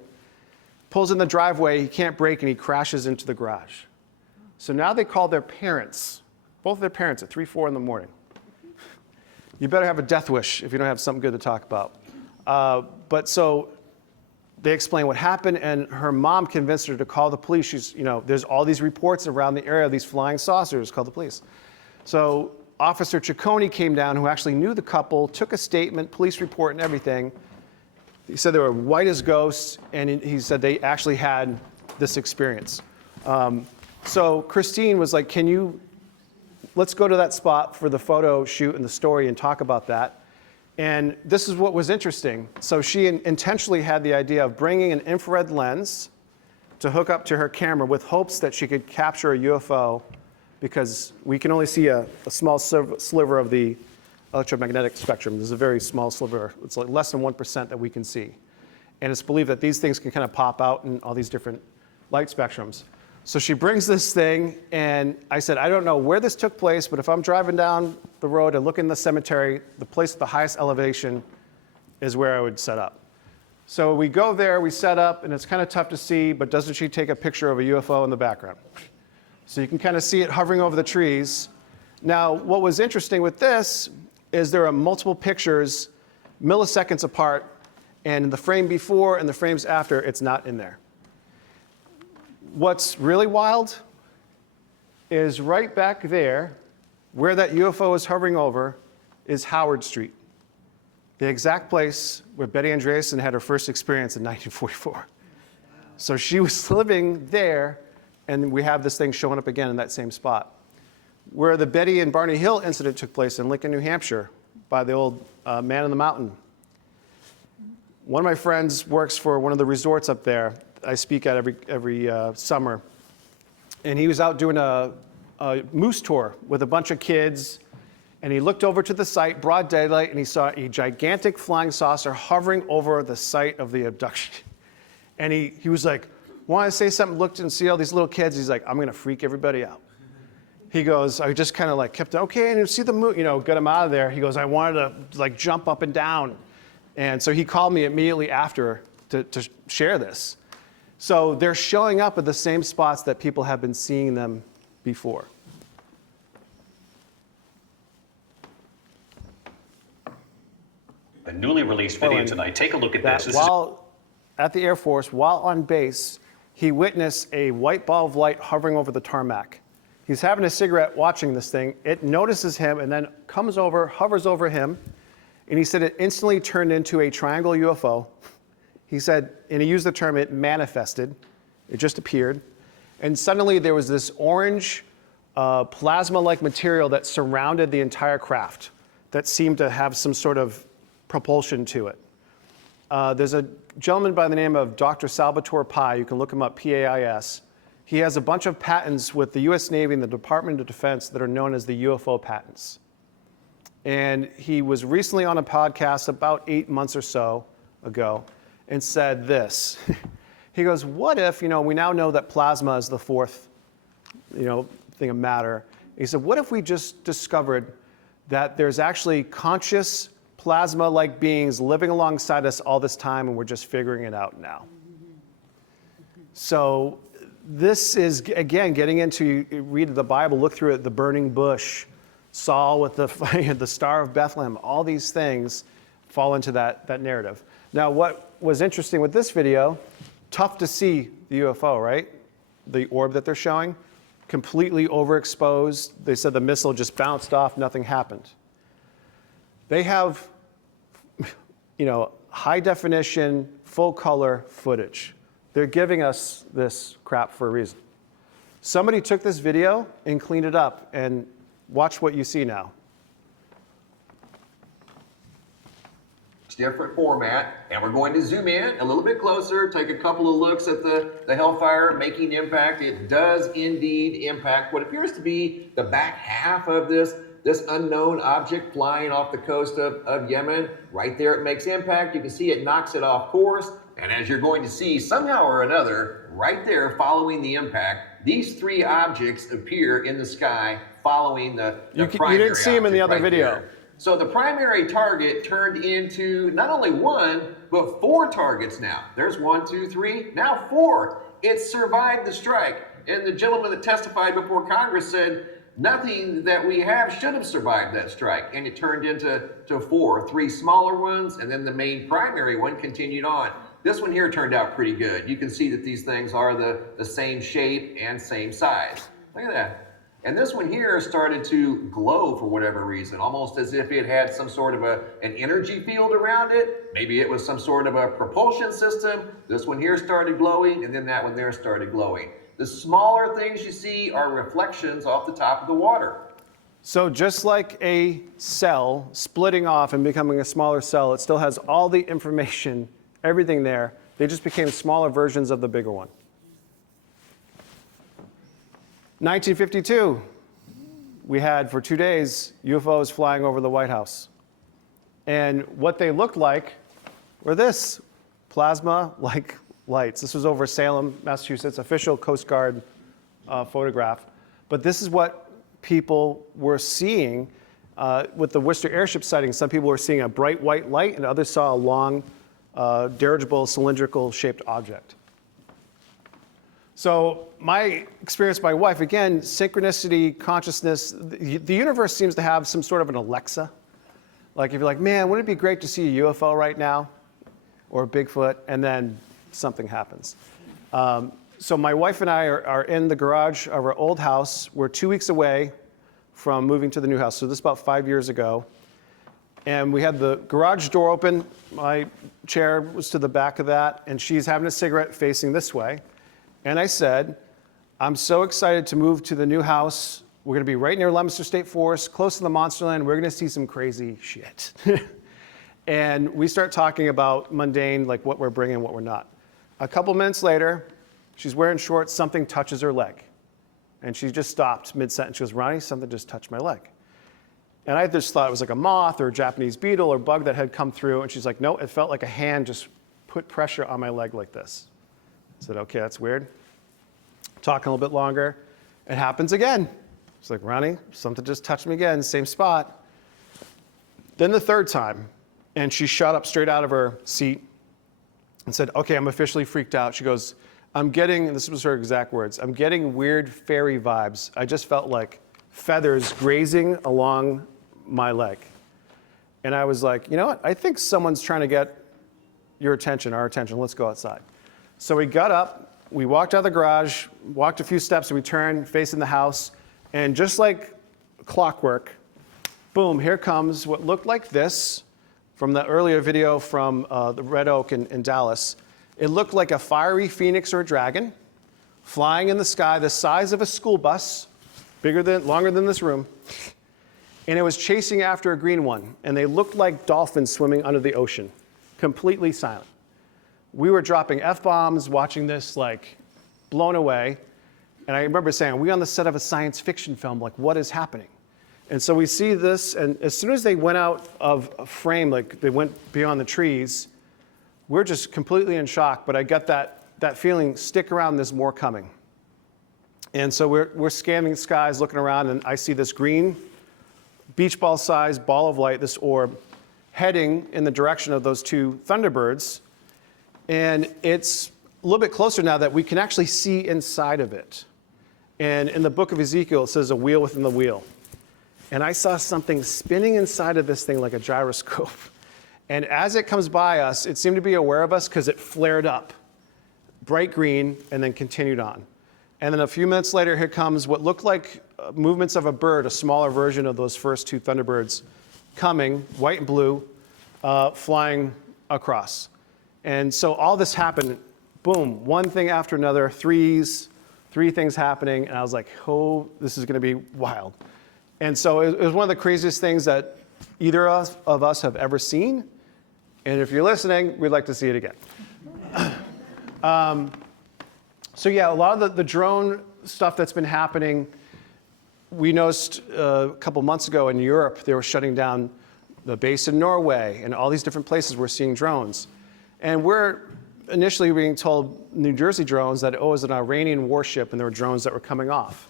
Pulls in the driveway, he can't brake, and he crashes into the garage. So now they call their parents, both of their parents, at 3, 4 in the morning. You better have a death wish if you don't have something good to talk about. But so they explain what happened, and her mom convinced her to call the police. She's, there's all these reports around the area of these flying saucers, call the police. So Officer Ciccone came down, who actually knew the couple, took a statement, police report and everything. He said they were white as ghosts, and he said they actually had this experience. So Christine was like, let's go to that spot for the photo shoot and the story and talk about that. And this is what was interesting. So she intentionally had the idea of bringing an infrared lens to hook up to her camera with hopes that she could capture a UFO, because we can only see a small sliver of the electromagnetic spectrum. There's a very small sliver. It's like less than 1% that we can see. And it's believed that these things can kind of pop out in all these different light spectrums. So she brings this thing, and I said, I don't know where this took place, but if I'm driving down the road and look in the cemetery, the place at the highest elevation is where I would set up. So we go there, we set up, and it's kind of tough to see, but doesn't she take a picture of a UFO in the background? So you can kind of see it hovering over the trees. Now, what was interesting with this is there are multiple pictures milliseconds apart, and in the frame before and the frames after, it's not in there. What's really wild is right back there, where that UFO is hovering over, is Howard Street, the exact place where Betty Andreasen had her first experience in 1944. So she was living there, and we have this thing showing up again in that same spot. Where the Betty and Barney Hill incident took place in Lincoln, New Hampshire, by the old Man in the Mountain. One of my friends works for one of the resorts up there. I speak at every summer. And he was out doing a moose tour with a bunch of kids, and he looked over to the site, broad daylight, and he saw a gigantic flying saucer hovering over the site of the abduction. And he was like, want to say something, looked and see all these little kids. He's like, I'm going to freak everybody out. He goes, I just kind of like kept, okay, and you see the moon, get him out of there. He goes, I wanted to like jump up and down. And so he called me immediately after to share this. So they're showing up at the same spots that people have been seeing them before. A newly released video tonight. Take a look at this. While at the Air Force, while on base, he witnessed a white ball of light hovering over the tarmac. He's having a cigarette watching this thing. It notices him and then comes over, hovers over him. And he said it instantly turned into a triangle UFO. He said, and he used the term, it manifested. It just appeared. And suddenly there was this orange plasma-like material that surrounded the entire craft that seemed to have some sort of propulsion to it. There's a gentleman by the name of Dr. Salvatore Pai. You can look him up, P-A-I-S. He has a bunch of patents with the US Navy and the Department of Defense that are known as the UFO patents. And he was recently on a podcast about 8 months or so ago and said this. He goes, what if, we now know that plasma is the fourth, thing of matter. He said, what if we just discovered that there's actually conscious plasma-like beings living alongside us all this time and we're just figuring it out now? So this is, again, getting into, read the Bible, look through it, the burning bush, Saul with the Star of Bethlehem, all these things fall into that narrative. Now, what was interesting with this video, tough to see the UFO, right? The orb that they're showing, completely overexposed. They said the missile just bounced off, nothing happened. They have, high definition, full color footage. They're giving us this crap for a reason. Somebody took this video and cleaned it up, and watch what you see now. Different format, and we're going to zoom in a little bit closer, take a couple of looks at the Hellfire making impact. It does indeed impact what appears to be the back half of this unknown object flying off the coast of Yemen. Right there it makes impact. You can see it knocks it off course, and as you're going to see, somehow or another, right there following the impact, these three objects appear in the sky following the primary. You didn't see them in the other right video. there. So the primary target turned into not only one, but 4 targets now. There's 1, 2, 3, now 4. It survived the strike. And the gentleman that testified before Congress said, nothing that we have should have survived that strike. And it turned into 4, 3 smaller ones, and then the main primary one continued on. This one here turned out pretty good. You can see that these things are the same shape and same size. Look at that. And this one here started to glow for whatever reason, almost as if it had some sort of an energy field around it. Maybe it was some sort of a propulsion system. This one here started glowing, and then that one there started glowing. The smaller things you see are reflections off the top of the water. So just like a cell splitting off and becoming a smaller cell, it still has all the information, everything there. They just became smaller versions of the bigger one. 1952, we had for 2 days UFOs flying over the White House. And what they looked like were this, plasma-like lights. This was over Salem, Massachusetts, official Coast Guard photograph. But this is what people were seeing with the Worcester airship sighting. Some people were seeing a bright white light, and others saw a long, dirigible, cylindrical-shaped object. So my experience with my wife, again, synchronicity, consciousness, the universe seems to have some sort of an Alexa. Like if you're like, man, wouldn't it be great to see a UFO right now? Or a Bigfoot, and then something happens. So my wife and I are in the garage of our old house. We're 2 weeks away from moving to the new house. So this is about 5 years ago. And we had the garage door open. My chair was to the back of that, and she's having a cigarette facing this way. And I said, I'm so excited to move to the new house. We're going to be right near Leominster State Forest, close to the Monsterland. We're going to see some crazy shit. And we start talking about mundane, like what we're bringing, what we're not. A couple minutes later, she's wearing shorts, something touches her leg. And she just stopped mid-sentence. She goes, Ronnie, something just touched my leg. And I just thought it was like a moth or a Japanese beetle or bug that had come through. And she's like, no, it felt like a hand just put pressure on my leg like this. I said, okay, that's weird. Talking a little bit longer. It happens again. She's like, Ronnie, something just touched me again, same spot. Then the third time, and she shot up straight out of her seat and said, okay, I'm officially freaked out. She goes, I'm getting, and this was her exact words, I'm getting weird fairy vibes. I just felt like feathers grazing along my leg. And I was like, you know what? I think someone's trying to get your attention, our attention. Let's go outside. So we got up, we walked out of the garage, walked a few steps, and we turned facing the house. And just like clockwork, boom, here comes what looked like this, from the earlier video from the Red Oak in Dallas, it looked like a fiery phoenix or a dragon flying in the sky the size of a school bus, longer than this room, and it was chasing after a green one, and they looked like dolphins swimming under the ocean, completely silent. We were dropping F-bombs, watching this, like, blown away. And I remember saying, are we on the set of a science fiction film? Like, what is happening? And so we see this, and as soon as they went out of frame, like they went beyond the trees, we're just completely in shock. But I got that feeling, stick around, there's more coming. And so we're scanning the skies, looking around, and I see this green, beach ball-sized ball of light, this orb, heading in the direction of those two Thunderbirds. And it's a little bit closer now that we can actually see inside of it. And in the book of Ezekiel, it says a wheel within the wheel. And I saw something spinning inside of this thing like a gyroscope. And as it comes by us, it seemed to be aware of us because it flared up, bright green, and then continued on. And then a few minutes later, here comes what looked like movements of a bird, a smaller version of those first two Thunderbirds, coming, white and blue, flying across. And so all this happened, boom, one thing after another, three things happening, and I was like, oh, this is gonna be wild. And so it was one of the craziest things that either of us have ever seen, and if you're listening, we'd like to see it again. So yeah, a lot of the drone stuff that's been happening, we noticed a couple months ago in Europe, they were shutting down the base in Norway, and all these different places we're seeing drones. And we're initially being told New Jersey drones that it was an Iranian warship and there were drones that were coming off.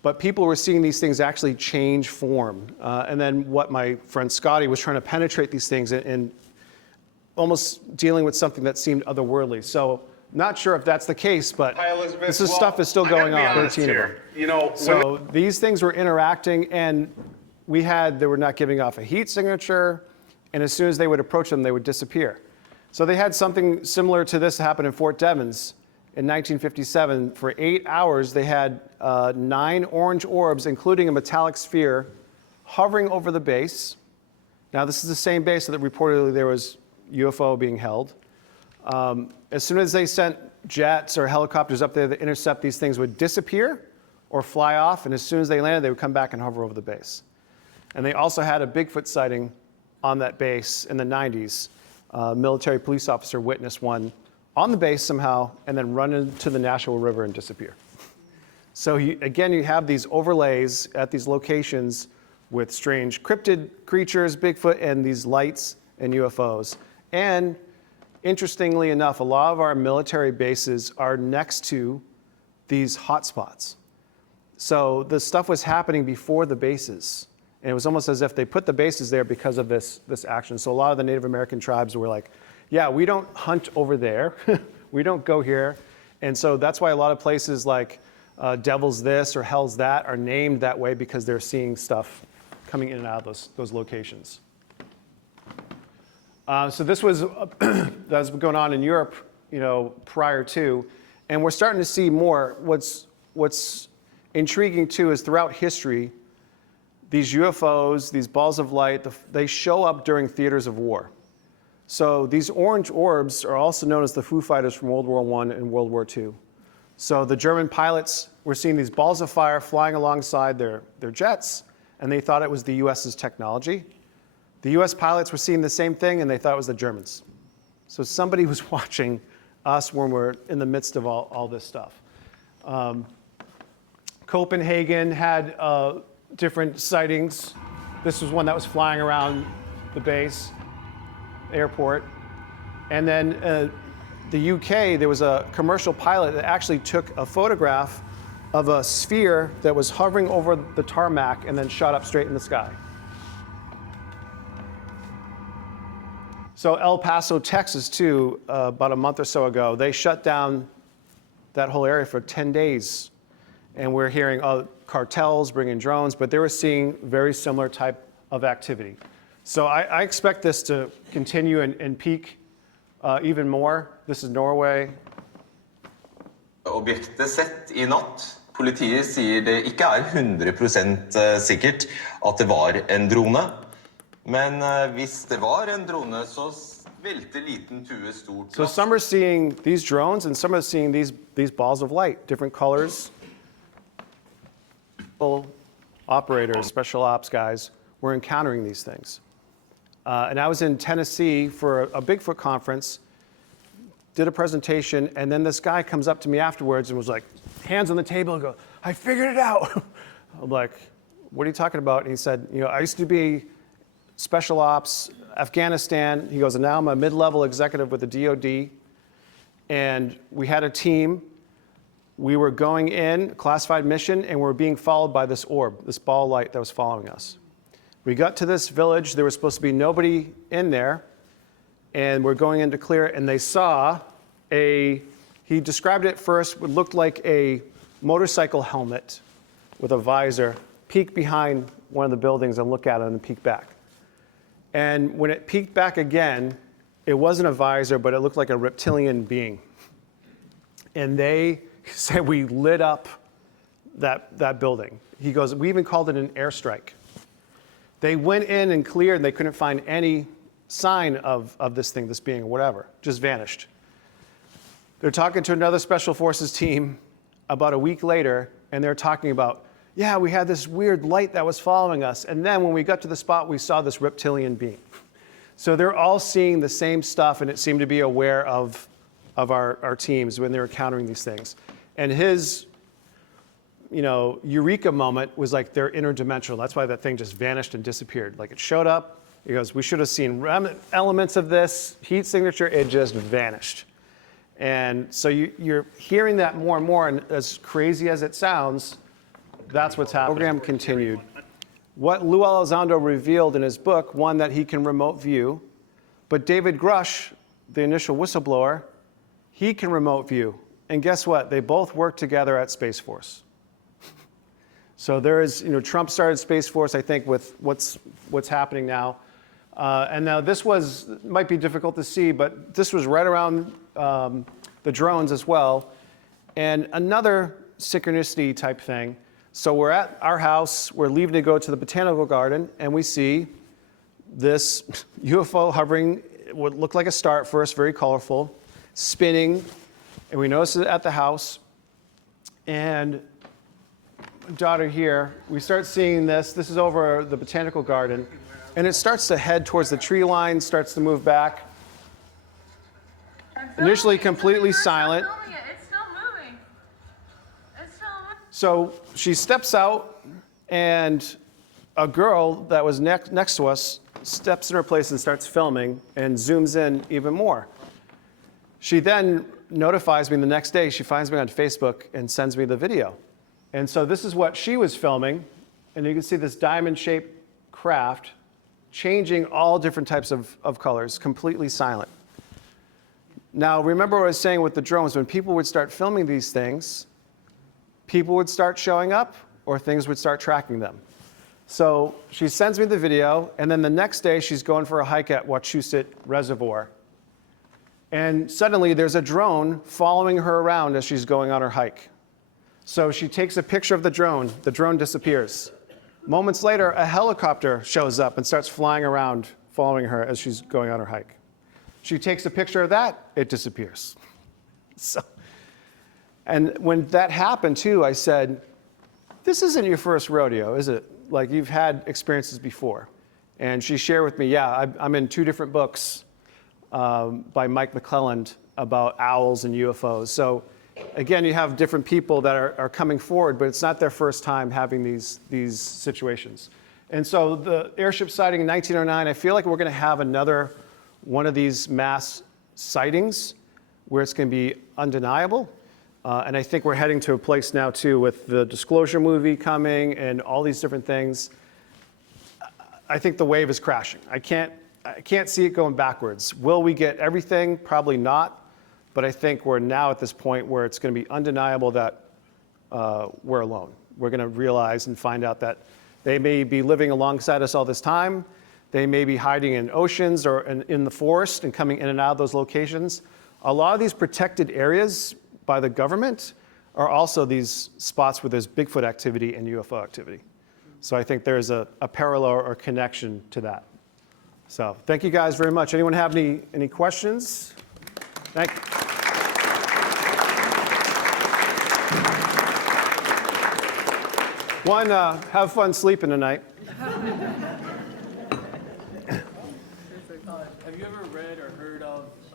But people were seeing these things actually change form. And then what my friend Scotty was trying to penetrate these things and almost dealing with something that seemed otherworldly. So not sure if that's the case, but this stuff is still going on. 13 of them. You know, so these things were interacting, and they were not giving off a heat signature, and as soon as they would approach them, they would disappear. So they had something similar to this happen in Fort Devens in 1957. For 8 hours, they had 9 orange orbs, including a metallic sphere, hovering over the base. Now, this is the same base that reportedly there was UFO being held. As soon as they sent jets or helicopters up there to intercept, these things would disappear or fly off, and as soon as they landed, they would come back and hover over the base. And they also had a Bigfoot sighting on that base in the 90s. A military police officer witnessed one on the base somehow and then run into the Nashua River and disappear. So again, you have these overlays at these locations with strange cryptid creatures, Bigfoot, and these lights and UFOs. And interestingly enough, a lot of our military bases are next to these hotspots. So the stuff was happening before the bases. And it was almost as if they put the bases there because of this action. So a lot of the Native American tribes were like, yeah, we don't hunt over there. We don't go here. And so that's why a lot of places like Devil's This or Hell's That are named that way, because they're seeing stuff coming in and out of those locations. So this was that's been going on in Europe, prior to, and we're starting to see more. What's intriguing too is throughout history, these UFOs, these balls of light, they show up during theaters of war. So these orange orbs are also known as the Foo Fighters from World War I and World War II. So the German pilots were seeing these balls of fire flying alongside their jets, and they thought it was the US's technology. The US pilots were seeing the same thing, and they thought it was the Germans. So somebody was watching us when we're in the midst of all this stuff. Copenhagen had different sightings. This was one that was flying around the base, airport. And then the UK, there was a commercial pilot that actually took a photograph of a sphere that was hovering over the tarmac and then shot up straight in the sky. So El Paso, Texas, too, about a month or so ago, they shut down that whole area for 10 days. And we're hearing cartels bringing drones, but they were seeing very similar type of activity. So I expect this to continue and peak even more. This is Norway. Objektet sett I natt. Politiet sier det ikke 100% sikkert at det var en drone. Men hvis det var en drone, så velte liten tue stort. So some are seeing these drones, and some are seeing these balls of light, different colors. Operators, special ops guys, were encountering these things. And I was in Tennessee for a Bigfoot conference, did a presentation, and then this guy comes up to me afterwards and was like, hands on the table, and go, I figured it out. I'm like, what are you talking about? And he said, you know, I used to be special ops, Afghanistan. He goes, and now I'm a mid-level executive with the DOD. And we had a team. We were going in, classified mission, and we were being followed by this orb, this ball of light that was following us. We got to this village. There was supposed to be nobody in there. And we're going in to clear it, and they saw he described it first, it looked like a motorcycle helmet with a visor, peek behind one of the buildings and look at it and peek back. And when it peeked back again, it wasn't a visor, but it looked like a reptilian being. And they said we lit up that building. He goes, we even called it an airstrike. They went in and cleared, and they couldn't find any sign of this thing, this being, or whatever, just vanished. They're talking to another special forces team about a week later, and they're talking about, yeah, we had this weird light that was following us, and then when we got to the spot, we saw this reptilian being. So they're all seeing the same stuff, and it seemed to be aware of our teams when they were encountering these things. And his, you know, eureka moment was like they're interdimensional. That's why that thing just vanished and disappeared. Like it showed up, he goes, we should have seen elements of this heat signature, it just vanished. And so you're hearing that more and more, and as crazy as it sounds, that's what's happening. The program continued. What Lou Elizondo revealed in his book, one, that he can remote view, but David Grush, the initial whistleblower, he can remote view. And guess what? They both work together at Space Force. So there is, you know, Trump started Space Force, I think, with what's happening now. And now this might be difficult to see, but this was right around the drones as well. And another synchronicity type thing. So we're at our house, we're leaving to go to the botanical garden, and we see this UFO hovering, it would look like a star at first, very colorful, spinning, and we notice it at the house. And my daughter here, we start seeing this. This is over the botanical garden, and it starts to head towards the tree line, starts to move back. Initially completely silent. It's still moving. It's still moving. So she steps out, and a girl that was next to us steps in her place and starts filming and zooms in even more. She then notifies me the next day. She finds me on Facebook and sends me the video. And so this is what she was filming, and you can see this diamond-shaped craft changing all different types of colors, completely silent. Now, remember what I was saying with the drones. When people would start filming these things, people would start showing up, or things would start tracking them. So she sends me the video, and then the next day she's going for a hike at Wachusett Reservoir. And suddenly there's a drone following her around as she's going on her hike. So she takes a picture of the drone disappears. Moments later, a helicopter shows up and starts flying around, following her as she's going on her hike. She takes a picture of that, it disappears. So, and when that happened too, I said, this isn't your first rodeo, is it? Like, you've had experiences before. And she shared with me, yeah, I'm in 2 different books by Mike McClelland about owls and UFOs. So again, you have different people that are coming forward, but it's not their first time having these situations. And so the airship sighting in 1909, I feel like we're going to have another one of these mass sightings where it's going to be undeniable. And I think we're heading to a place now, too, with the Disclosure movie coming and all these different things. I think the wave is crashing. I can't see it going backwards. Will we get everything? Probably not. But I think we're now at this point where it's going to be undeniable that we're alone. We're going to realize and find out that they may be living alongside us all this time. They may be hiding in oceans or in the forest and coming in and out of those locations. A lot of these protected areas by the government are also these spots where there's Bigfoot activity and UFO activity. So I think there's a parallel or connection to that. So thank you guys very much. Anyone have any questions? Thank you. One, have fun sleeping tonight. Have you ever read or heard of, it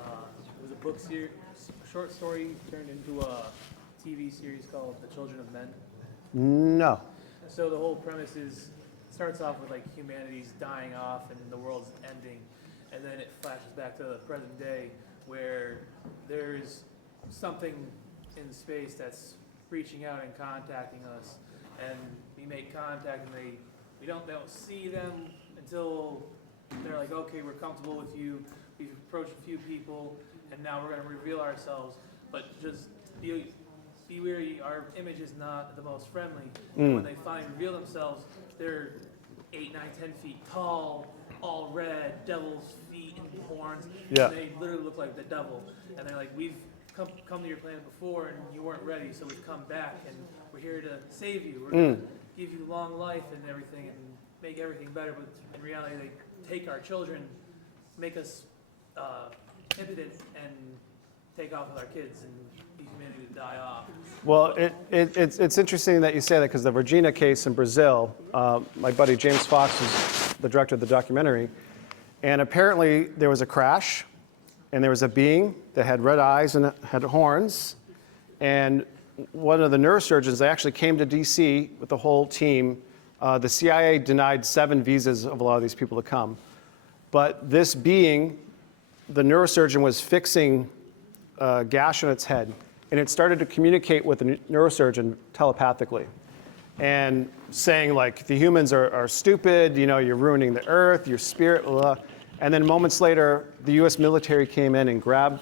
was a book series, a short story turned into a TV series called The Children of Men? No. So the whole premise is, starts off with like humanity's dying off and the world's ending, and then it flashes back to the present day where there's something in space that's reaching out and contacting us, and we make contact and they don't see them until they're like, okay, we're comfortable with you, we've approached a few people, and now we're going to reveal ourselves, but just be wary, our image is not the most friendly. And when they finally reveal themselves, they're 8, 9, 10 feet tall, all red, devil's feet and horns. Yeah. And they literally look like the devil. And they're like, we've come to your planet before and you weren't ready, so we've come back and we're here to save you. We're going to give you long life and everything and make everything better. But in reality, they take our children, make us impotent, and take off with our kids and leave humanity to die off. Well, it's interesting that you say that, because the Virginia case in Brazil, my buddy James Fox is the director of the documentary, and apparently there was a crash, and there was a being that had red eyes and had horns, and one of the neurosurgeons, they actually came to DC with the whole team. The CIA denied 7 visas of a lot of these people to come, but this being, the neurosurgeon was fixing a gash on its head, and it started to communicate with the neurosurgeon telepathically and saying, like, the humans are stupid, you're ruining the earth, your spirit, blah, blah. And then moments later, the US military came in and grabbed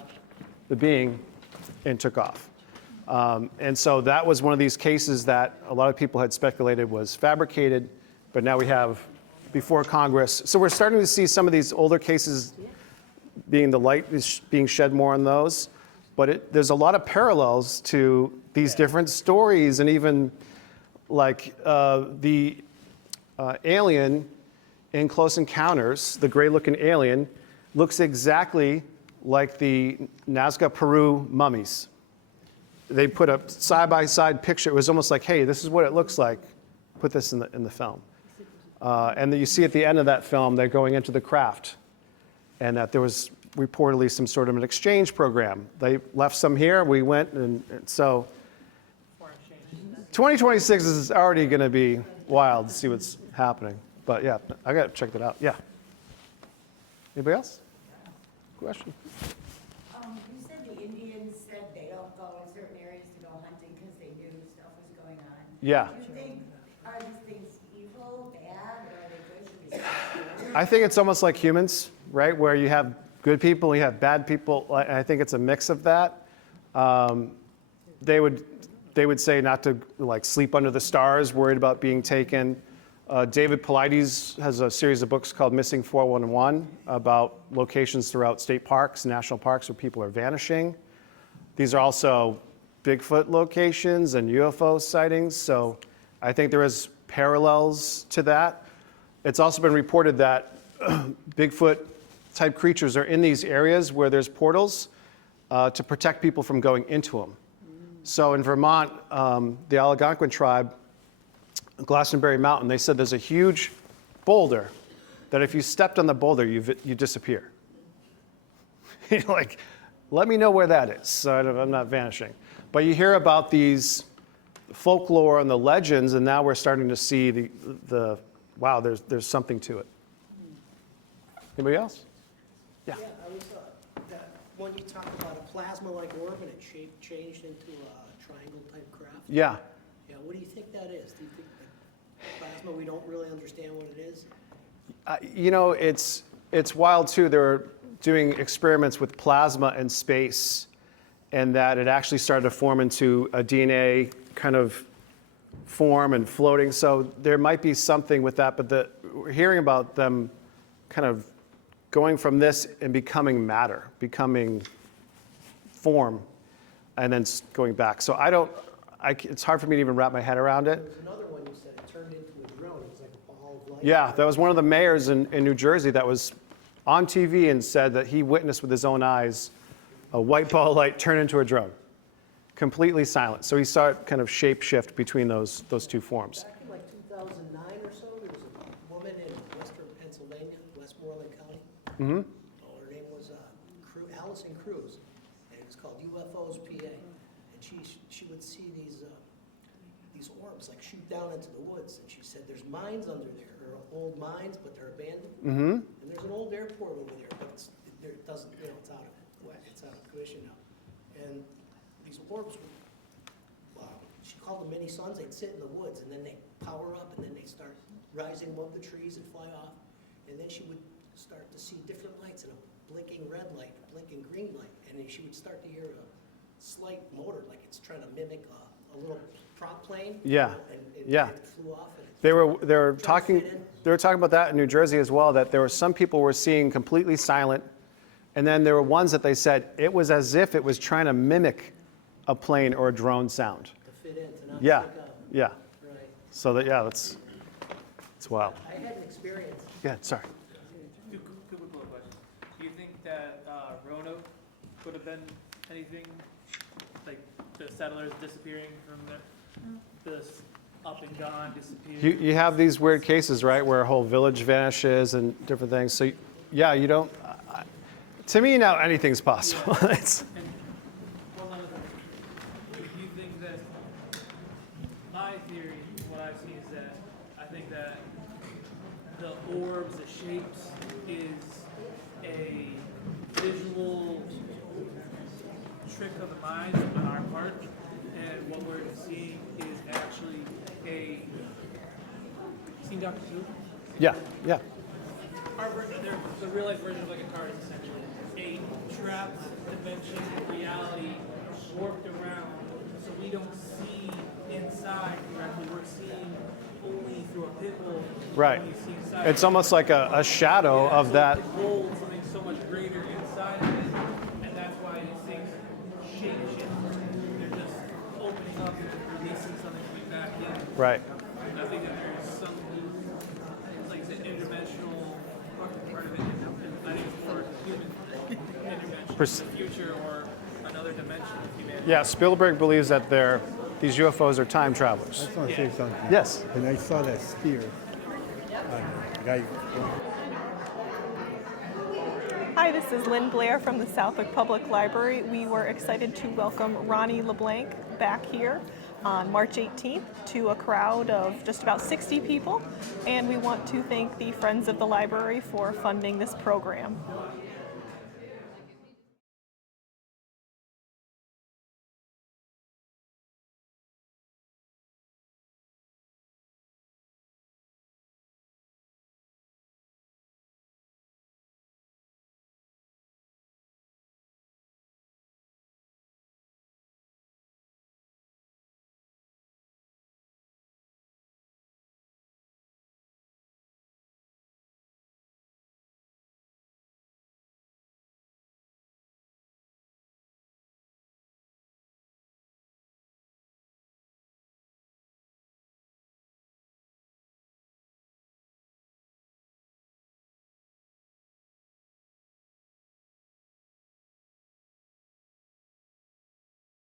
the being and took off. And so that was one of these cases that a lot of people had speculated was fabricated, but now we have before Congress. So we're starting to see some of these older cases the light is being shed more on those. But there's a lot of parallels to these different stories, and even like the alien in Close Encounters, the gray-looking alien, looks exactly like the Nazca, Peru mummies. They put a side-by-side picture. It was almost like, hey, this is what it looks like. Put this in the film. And then you see at the end of that film, they're going into the craft, and that there was reportedly some sort of an exchange program. They left some here, we went, and so 2026 is already going to be wild to see what's happening. But yeah, I got to check that out. Yeah. Anybody else? Question? You said the Indians said they don't go in certain areas to go hunting because they knew stuff was going on. Yeah. Do you think, are these things evil, bad, or are they good? Should we I think it's almost like humans, right? Where you have good people, you have bad people. I think it's a mix of that. They would say not to like sleep under the stars, worried about being taken. David Paulides has a series of books called Missing 411 about locations throughout state parks, national parks where people are vanishing. These are also Bigfoot locations and UFO sightings. So I think there is parallels to that. It's also been reported that Bigfoot type creatures are in these areas where there's portals to protect people from going into them. So in Vermont, the Algonquin tribe, Glastonbury Mountain, they said there's a huge boulder that if you stepped on the boulder, you disappear. You're like, let me know where that is, so I'm not vanishing. But you hear about these folklore and the legends, and now we're starting to see the wow, there's something to it. Anybody else? Yeah. Yeah, I was, that when you talk about a plasma-like orb and it changed into a triangle-type craft. Yeah. Yeah, what do you think that is? Do you think that plasma, we don't really understand what it is? It's wild too. They're doing experiments with plasma and space, and that it actually started to form into a DNA kind of form and floating. So there might be something with that, but we're hearing about them kind of going from this and becoming matter, becoming form, and then going back. So it's hard for me to even wrap my head around it. There was another one you said it turned into a drone. It was like a ball of light. Yeah, that was one of the mayors in New Jersey that was on TV and said that he witnessed with his own eyes a white ball of light turn into a drone, completely silent. So he saw it kind of shape shift between those two forms. Back in like 2009 or so, there was a woman in western Pennsylvania, Westmoreland County. Mm-hmm. Her name was Allison Cruz, and it was called UFOs PA. And she would see these orbs like shoot down into the woods, and she said there's mines under there, or old mines, but they're abandoned. Mm-hmm. And there's an old airport over there, but it doesn't, it's out of commission now. And these orbs, she called them mini suns. They'd sit in the woods, and then they power up, and then they start rising above the trees and fly off. And then she would start to see different lights, and a blinking red light, a blinking green light, and then she would start to hear a slight motor, like it's trying to mimic a little prop plane. Yeah, and yeah. It flew off. And They were talking about that in New Jersey as well, that there were some people were seeing completely silent, and then there were ones that they said it was as if it was trying to mimic a plane or a drone sound. to fit in, to not Yeah, stick out. yeah. Right. So that's wild. I had an experience. Yeah, sorry. Two quick questions. Do you think that Roanoke could have been anything like the settlers disappearing from this up and gone, disappearing? You have these weird cases, right, where a whole village vanishes and different things. So, yeah, you don't. To me, now anything's possible. It's, And one other thing. Do you think that my theory, what I've seen is that I think that the orbs, the shapes, is a visual trick of the mind on our part, and what we're seeing is actually a. Seen Dr. Who? yeah, yeah. The real life version of like a card is essentially a trapped dimension reality warped around, so we don't see inside directly. We're seeing only through a pinhole. Right. when we see inside. It's almost like a shadow of So that. It holds something so much greater inside of it, and that's why these things shape shift. They're just opening up and releasing something coming back in. Right. I think that there's some, like I said, interdimensional part of it. I think it's for human intervention, the future or another dimension of humanity. Yeah, Spielberg believes that these UFOs are time travelers. I just want to say something. Yes. And I saw that steer. Guy. Hi, this is Lynn Blair from the Southwick Public Library. We were excited to welcome Ronny Le Blanc back here on March 18th to a crowd of just about 60 people, and we want to thank the Friends of the Library for funding this program.